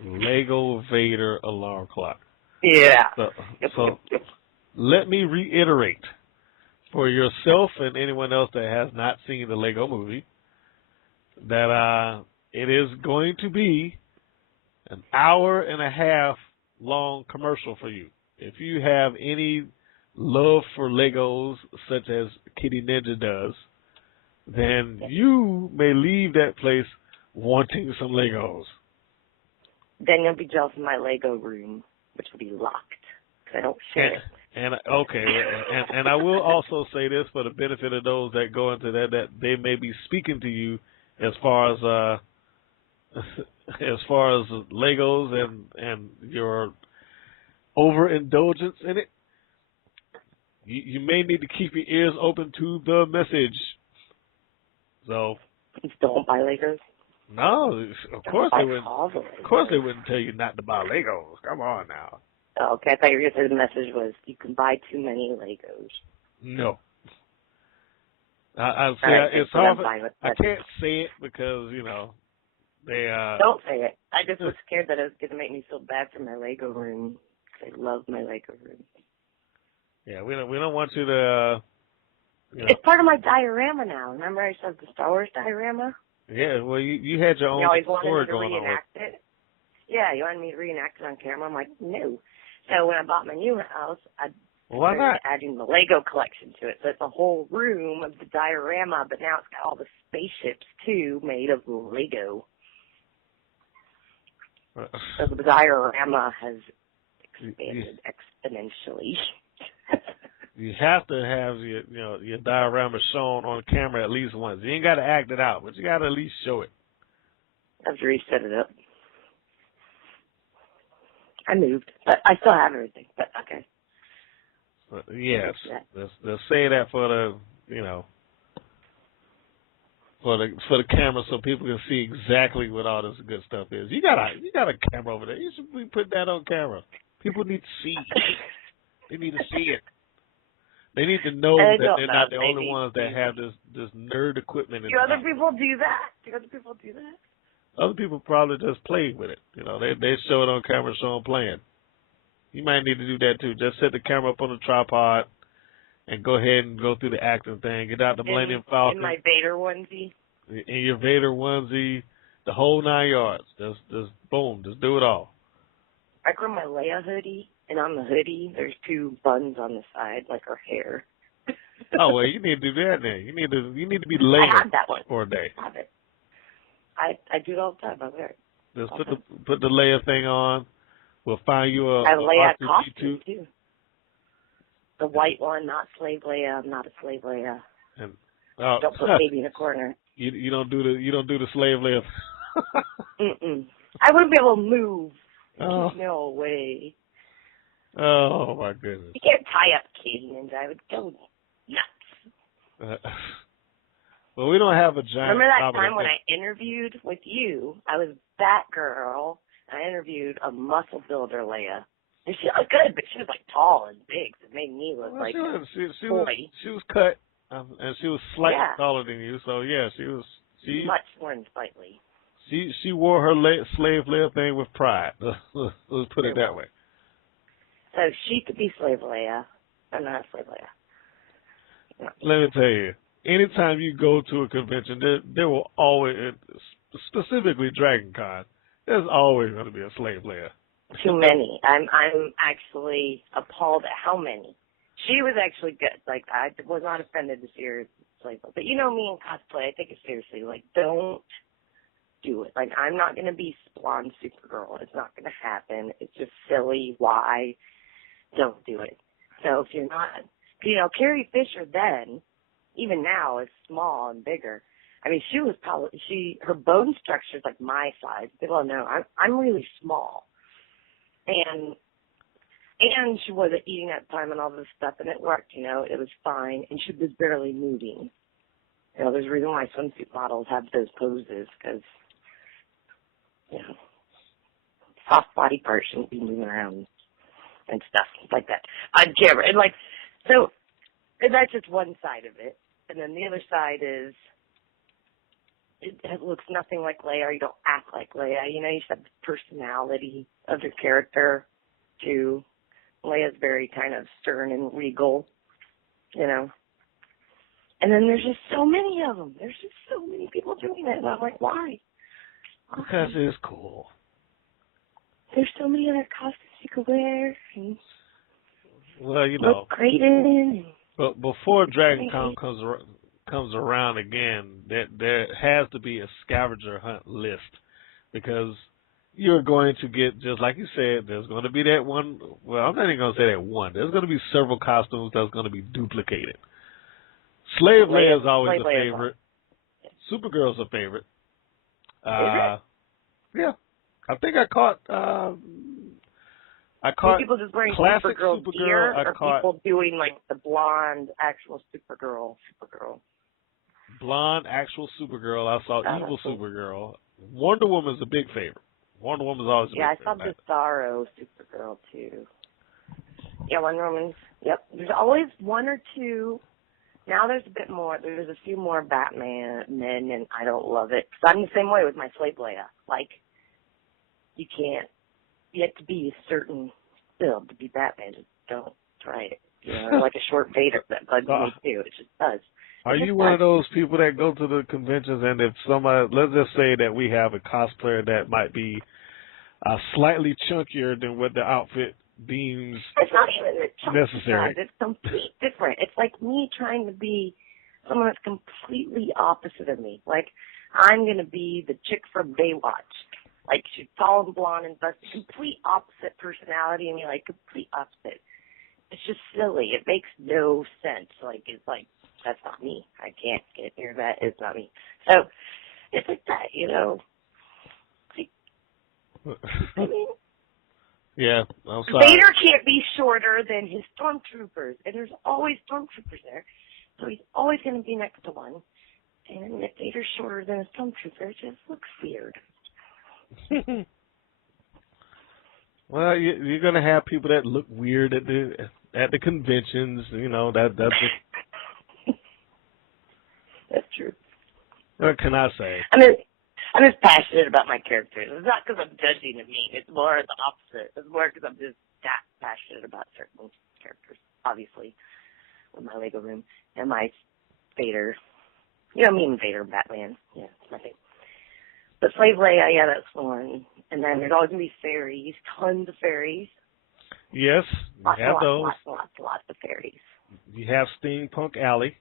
Lego Vader alarm clock. Yeah. So let me reiterate for yourself and anyone else that has not seen the Lego movie that it is going to be an hour and a half long commercial for you. If you have any love for Legos, such as Kitty Ninja does, then you may leave that place wanting some Legos. Then you'll be jealous of my Lego room, which will be locked, because I don't share it. And I will also say this for the benefit of those that go into that they may be speaking to you as far as Legos and your overindulgence in it. You may need to keep your ears open to the message. So don't buy Legos. No, of course they wouldn't. Of course they wouldn't tell you not to buy Legos. Come on now. Oh, okay, I thought you were going to say the message was you can buy too many Legos. No. It's hard. I can't say it because they. Don't say it. I just was scared that it was going to make me feel bad for my Lego room. Cause I love my Lego room. Yeah, we don't want you to. It's part of my diorama now. Remember I said the Star Wars diorama? Yeah, well, you had your own you always story wanted me to going reenact on. It. Yeah, you wanted me to reenact it on camera. I'm like, no. So when I bought my new house, I started adding the Lego collection to it. So it's a whole room of the diorama, but now it's got all the spaceships, too, made of Lego. So the diorama has expanded exponentially. You have to have your diorama shown on camera at least once. You ain't got to act it out, but you got to at least show it. I have to reset it up. I moved, but I still have everything. But okay. Yes, let's say that for the for the camera so people can see exactly what all this good stuff is. You got a camera over there. You should be putting that on camera. People need to see. They need to see it. They need to know that they're not the only ones that have this nerd equipment. Do other people do that? Other people probably just play with it. They show it on camera, show them playing. You might need to do that too. Just set the camera up on the tripod and go ahead and go through the acting thing. Get out the Millennium Falcon. In my Vader onesie. In your Vader onesie, the whole 9 yards. Just boom, just do it all. I wear my Leia hoodie, and on the hoodie, there's 2 buns on the side, like her hair. Oh well, you need to do that then. You need to be Leia I have that one. for a day. I have it. I do it all the time. I wear it. Just put the Leia thing on. We'll find you a Leia costume too. The white one, not slave Leia. I'm not a slave Leia. And don't put baby in a corner. You don't do the slave Leia. I wouldn't be able to move. Oh. No way. Oh my goodness. You can't tie up Katie Ninja. I would go nuts. Well, we don't have a giant. Remember that time when I interviewed with you? I was Batgirl, and I interviewed a muscle builder, Leia. And she looked good, but she was like tall and big, so it made me look like she was cut, and she was slightly taller than you. So yeah, she much more than slightly. She wore her slave Leia thing with pride. Let's put it that way. So she could be slave Leia. I'm not a slave Leia. No. Let me tell you. Anytime you go to a convention, there will always, specifically Dragon Con, there's always going to be a slave Leia. Too many. I'm actually appalled at how many. She was actually good. Like, I was not offended to see her slave Leia. But you know me in cosplay, I take it seriously. Like, don't do it. Like, I'm not going to be blonde Supergirl. It's not going to happen. It's just silly. Why? Don't do it. So if you're not, Carrie Fisher then, even now, is small and bigger. I mean, she was probably, her bone structure is like my size. People don't know. I'm really small. And she wasn't eating at the time and all this stuff, and it worked, it was fine. And she was barely moving. There's a reason why swimsuit models have those poses, because, soft body parts shouldn't be moving around and stuff like that on camera. And and that's just one side of it. And then the other side is, it looks nothing like Leia, or you don't act like Leia. You just have the personality of your character, too. Leia's very kind of stern and regal, And then there's just so many of them. There's just so many people doing it. And I'm like, why? Because it's cool. There's so many other costumes you could wear. And well, look great in. But before Dragon Con comes around again, there has to be a scavenger hunt list, because you're going to get, just like you said, there's going to be that one. Well, I'm not even going to say that one. There's going to be several costumes that's going to be duplicated. Slave Leia is always a favorite. Supergirl's a favorite. Yeah, I think I caught people just wearing classic Supergirl gear, I or caught people doing like the blonde actual Supergirl. Blonde actual Supergirl. I saw evil Supergirl. Wonder Woman's a big favorite. Wonder Woman's always a big favorite. Yeah, I saw Bizarro Supergirl too. Yeah, Wonder Woman's. Yep, there's always one or two. Now there's a bit more. There's a few more Batman men, and I don't love it. Because I'm the same way with my Slave Leia. Like, you have to be a certain build to be Batman. Just don't try it. Like a short Vader that bugs me too. It just does. Are you one of those people that go to the conventions, and if somebody, let's just say that we have a cosplayer that might be slightly chunkier than what the outfit deems it's not even the chunky necessary. Size. It's completely different. It's like me trying to be someone that's completely opposite of me. Like, I'm going to be the chick from Baywatch. Like, she's tall and blonde and busty, complete opposite personality, and you're like, complete opposite. It's just silly. It makes no sense. Like, it's like, that's not me. I can't get near that. It's not me. So, it's like that, Like, I mean, yeah, I'm sorry. Vader can't be shorter than his stormtroopers, and there's always stormtroopers there, so he's always going to be next to one. And if Vader's shorter than a stormtrooper, it just looks weird. Well, you're going to have people that look weird at the conventions. That's That's true. What can I say? I'm just passionate about my characters. It's not because I'm judging of me. It's more the opposite. It's more because I'm just that passionate about certain characters, obviously, with my Lego room and my Vader. Me and Vader, Batman. Yeah, it's my thing. But Slave Leia, yeah, that's one. And then there's always going to be fairies, tons of fairies. Yes, you have those. Lots of fairies. You have Steampunk Alley.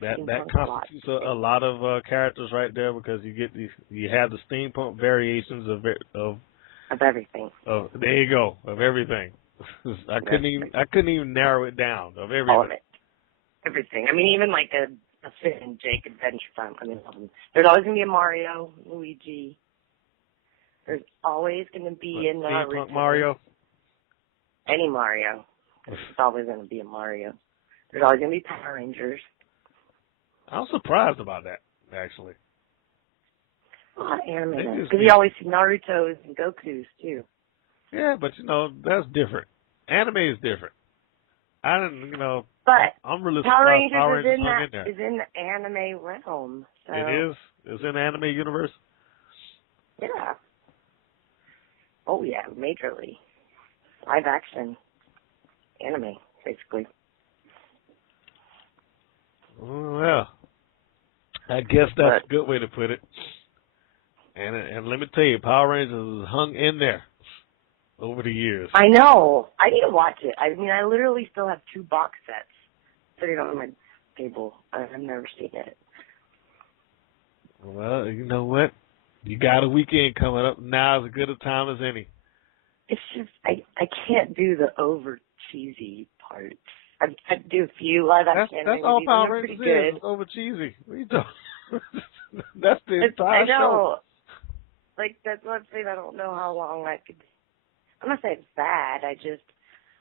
That constitutes a lot of characters right there, because you have the steampunk variations of everything. There you go, of everything. I couldn't even narrow it down, of everything. All of it. Everything. I mean, even like a Finn and Jake Adventure Time. I mean, there's always going to be a Mario, Luigi. There's always going to be a Steampunk Mario. Any Mario. There's always going to be a Mario. There's always going to be Power Rangers. I'm surprised about that, actually. A lot of anime, because you always see Naruto's and Goku's, too. Yeah, but, that's different. Anime is different. But I'm really Power surprised Rangers is in the anime realm. So. It is? It's in the anime universe? Yeah. Oh, yeah, majorly. Live action anime, basically. Well, I guess that's a good way to put it. And let me tell you, Power Rangers has hung in there over the years. I know. I need to watch it. I mean, I literally still have 2 box sets sitting on my table. I've never seen it. Well, you know what? You got a weekend coming up. Now is as good a time as any. It's just I can't do the over cheesy parts. I do a few live action That's all movies, and Power they're pretty Rangers good. is. It's over cheesy. What are you talking? That's the I entire show. know. Like, that's what I'm saying. I don't know how long I could. I'm not saying it's bad. I just,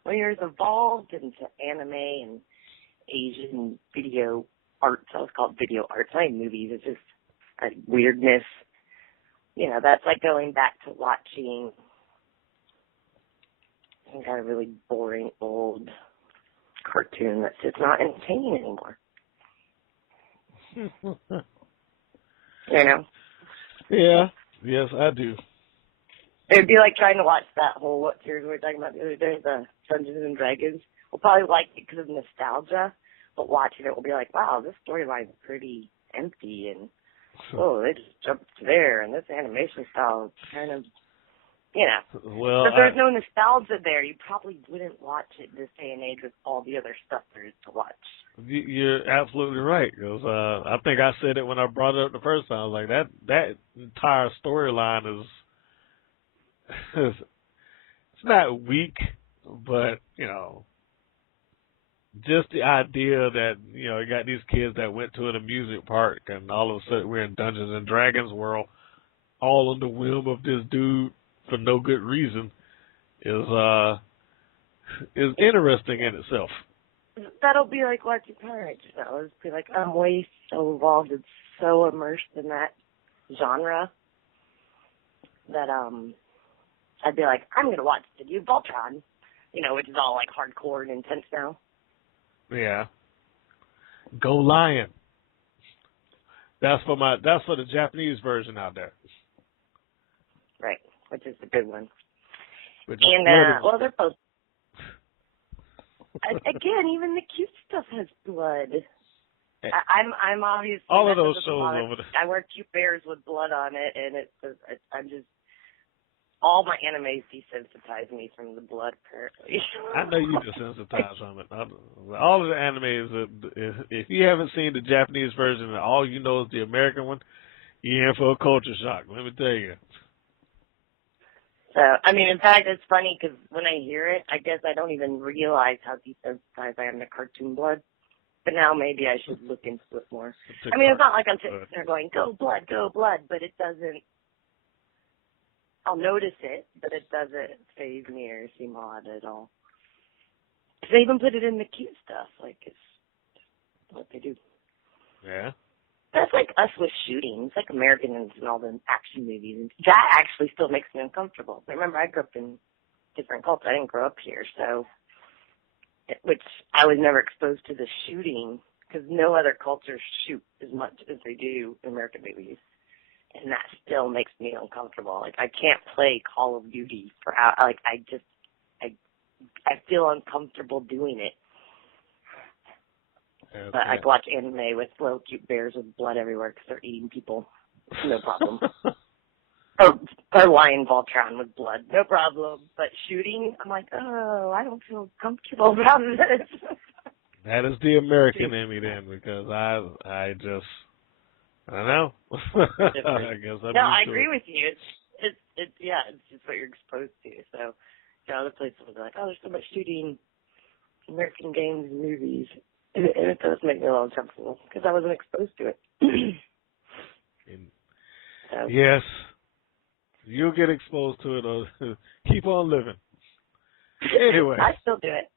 when you're as evolved into anime and Asian video arts, I was called video arts, not even movies. It's just a weirdness. You know, that's like going back to watching some kind of really boring old cartoon that's just not entertaining anymore. You know? Yeah. Yes, I do. It'd be like trying to watch that whole, what series we were talking about the other day, the Dungeons and Dragons. We'll probably like it because of nostalgia, but watching it, we'll be like, wow, this storyline's pretty empty, and, oh, they just jumped to there, and this animation style is kind of, you know. Well, if there's no nostalgia there, you probably wouldn't watch it this day and age with all the other stuff there is to watch. You're absolutely right. 'Cause, I think I said it when I brought it up the first time. I was like, that entire storyline is it's not weak, but, you know, just the idea that, you know, you got these kids that went to an amusement park and all of a sudden we're in Dungeons and Dragons world, all on the whim of this dude for no good reason is interesting in itself. That'll be like watching Power Rangers now. It'll be like, I'm way so involved and so immersed in that genre that I'd be like, I'm going to watch the new Voltron, you know, which is all like hardcore and intense now. Yeah. Go Lion. That's for the Japanese version out there. Right, which is the good one. And well, they're both. Again, even the cute stuff has blood. I'm obviously all of those shows over there. I wear cute bears with blood on it, and I'm just all my animes desensitize me from the blood. Apparently, I know you desensitized from it. All of the animes, if you haven't seen the Japanese version and all you know is the American one, you're in for a culture shock. Let me tell you. So, I mean, in fact, it's funny because when I hear it, I guess I don't even realize how desensitized I am to cartoon blood. But now maybe I should look into it more. I mean, it's not like I'm sitting there going, go blood, but it doesn't, I'll notice it, but it doesn't faze me or seem odd at all. They even put it in the cute stuff, like it's what they do. Yeah. That's like us with shooting. It's like Americans and all the action movies. And that actually still makes me uncomfortable. Remember, I grew up in different cultures. I didn't grow up here, so, which I was never exposed to the shooting because no other cultures shoot as much as they do in American movies. And that still makes me uncomfortable. Like, I can't play Call of Duty I feel uncomfortable doing it. Okay. But I can watch anime with little cute bears with blood everywhere because they're eating people. No problem. or Lion Voltron with blood. No problem. But shooting, I'm like, oh, I don't feel comfortable about this. That is the American in me then, because I don't know. I guess I'm I used to agree it. with you. It's just what you're exposed to. So, other places will be like, oh, there's so much shooting, American games and movies. And it does make me a little uncomfortable because I wasn't exposed to it. So. Yes. You'll get exposed to it or keep on living. Anyway. I still do it.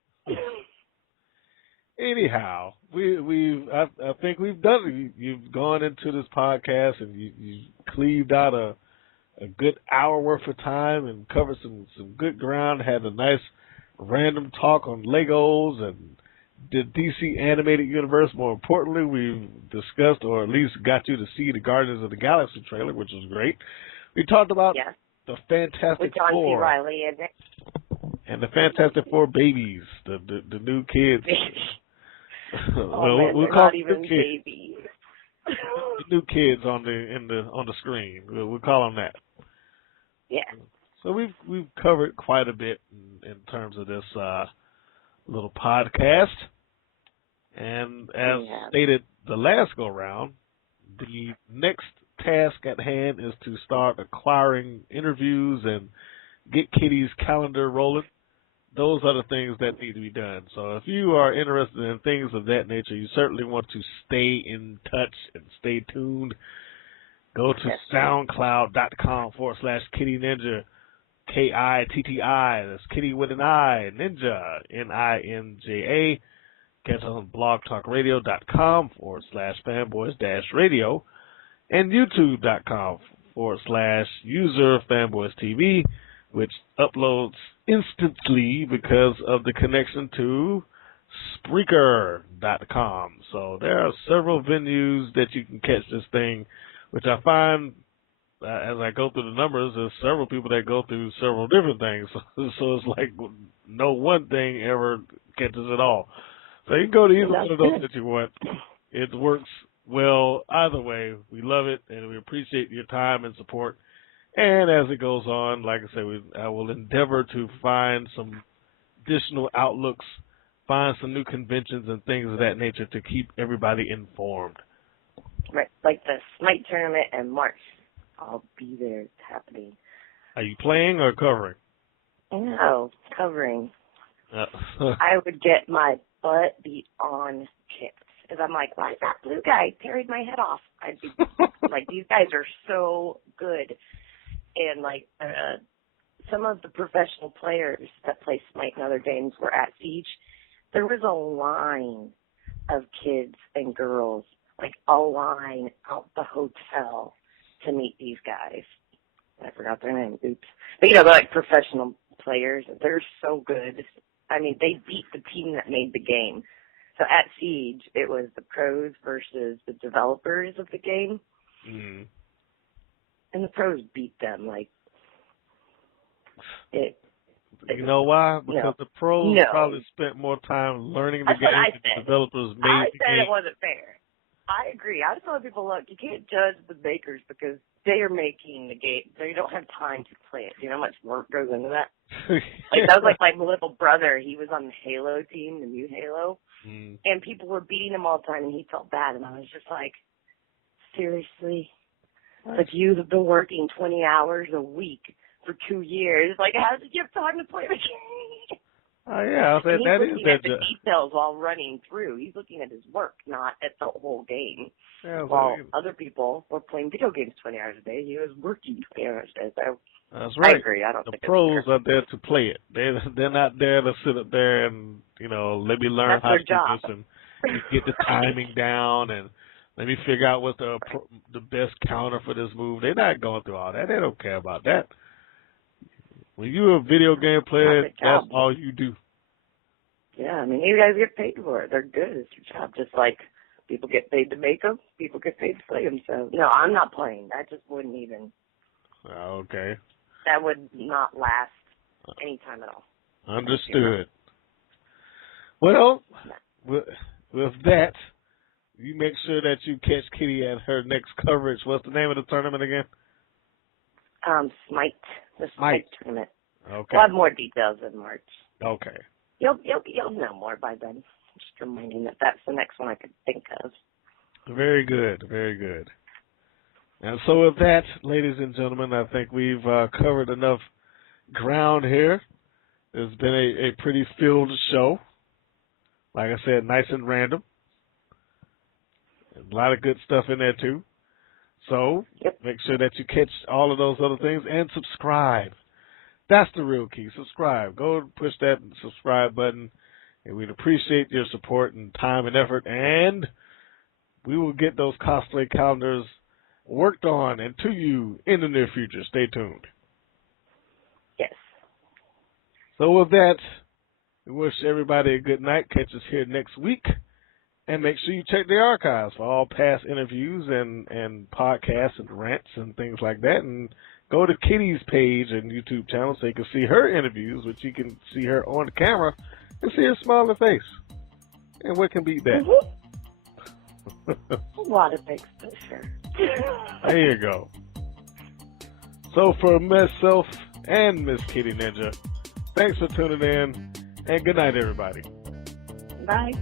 Anyhow, I think we've done it. You've gone into this podcast and you cleaved out a good hour worth of time and covered some good ground, had a nice random talk on Legos and the DC animated universe. More importantly, we've discussed, or at least got you to see the Guardians of the Galaxy trailer, which was great. We talked about the Fantastic with John Four. C. Reilly in it. And the Fantastic Four babies, the new kids. Man, we'll they're call not them even new kids. babies. The new kids on the screen. We'll call them that. Yeah. So we've covered quite a bit in terms of this little podcast. And as stated the last go round, the next task at hand is to start acquiring interviews and get Kitty's calendar rolling. Those are the things that need to be done. So if you are interested in things of that nature, you certainly want to stay in touch and stay tuned. Go to soundcloud.com/Kitty Ninja, Kitti. That's Kitty with an I, Ninja, Ninja. Catch us on blogtalkradio.com/fanboys-radio and youtube.com/user fanboystv, which uploads instantly because of the connection to Spreaker.com. So there are several venues that you can catch this thing, which I find as I go through the numbers, there's several people that go through several different things. So it's like no one thing ever catches it all. So you can go to either one of those that you want. It works well either way. We love it, and we appreciate your time and support. And as it goes on, like I said, I will endeavor to find some additional outlooks, find some new conventions and things of that nature to keep everybody informed. Right, like the Smite tournament in March. I'll be there. It's happening. Are you playing or covering? No, covering. I would get my butt beat on kicked. Because I'm like, why is that blue guy tearing my head off? I'd be like, these guys are so good. And, like, some of the professional players that play Smite and other games were at Siege. There was a line of kids and girls, like a line out the hotel to meet these guys. I forgot their name. Oops. But, you know, they're like professional players. They're so good. I mean, they beat the team that made the game. So at Siege, it was the pros versus the developers of the game. Mm-hmm. And the pros beat them. Like, it. You know why? Because the pros probably spent more time learning the game than the developers made I the said game. it wasn't fair. I agree. I was telling people, look, you can't judge the makers because they are making the game. They don't have time to play it. Do you know how much work goes into that? Like, that was like my little brother. He was on the Halo team, the new Halo, and people were beating him all the time, and he felt bad. And I was just like, seriously? Like, you have been working 20 hours a week for 2 years. Like, how did you have time to play the game? Oh, yeah. I said that is looking at the details while running through. He's looking at his work, not at the whole game. Yeah, while other people were playing video games 20 hours a day, he was working 20 hours a day. So that's right. I agree. I don't think the pros are there to play it. They're not there to sit up there and, you know, let me learn how to do this and get the timing down and let me figure out what's the best counter for this move. They're not going through all that. They don't care about that. When you're a video game player, that's all you do. Yeah, I mean, you guys get paid for it. They're good. It's your job. Just like people get paid to make them, people get paid to play them. So, no, I'm not playing. That just wouldn't even. Okay. That would not last any time at all. Understood. Well, with that, you make sure that you catch Kitty at her next coverage. What's the name of the tournament again? Smite. The Smite tournament. Okay. We'll have more details in March. Okay. You'll know more by then. Just reminding that that's the next one I could think of. Very good. Very good. And so with that, ladies and gentlemen, I think we've covered enough ground here. It's been a pretty filled show. Like I said, nice and random. A lot of good stuff in there, too. So make sure that you catch all of those other things and subscribe. That's the real key. Subscribe. Go and push that subscribe button, and we'd appreciate your support and time and effort, and we will get those cosplay calendars worked on and to you in the near future. Stay tuned. Yes. So with that, we wish everybody a good night. Catch us here next week. And make sure you check the archives for all past interviews and podcasts and rants and things like that. And go to Kitty's page and YouTube channel so you can see her interviews, which you can see her on the camera and see her smiling face. And what can beat that? A lot of things, for sure. There you go. So for myself and Miss Kitty Ninja, thanks for tuning in, and good night, everybody. Bye.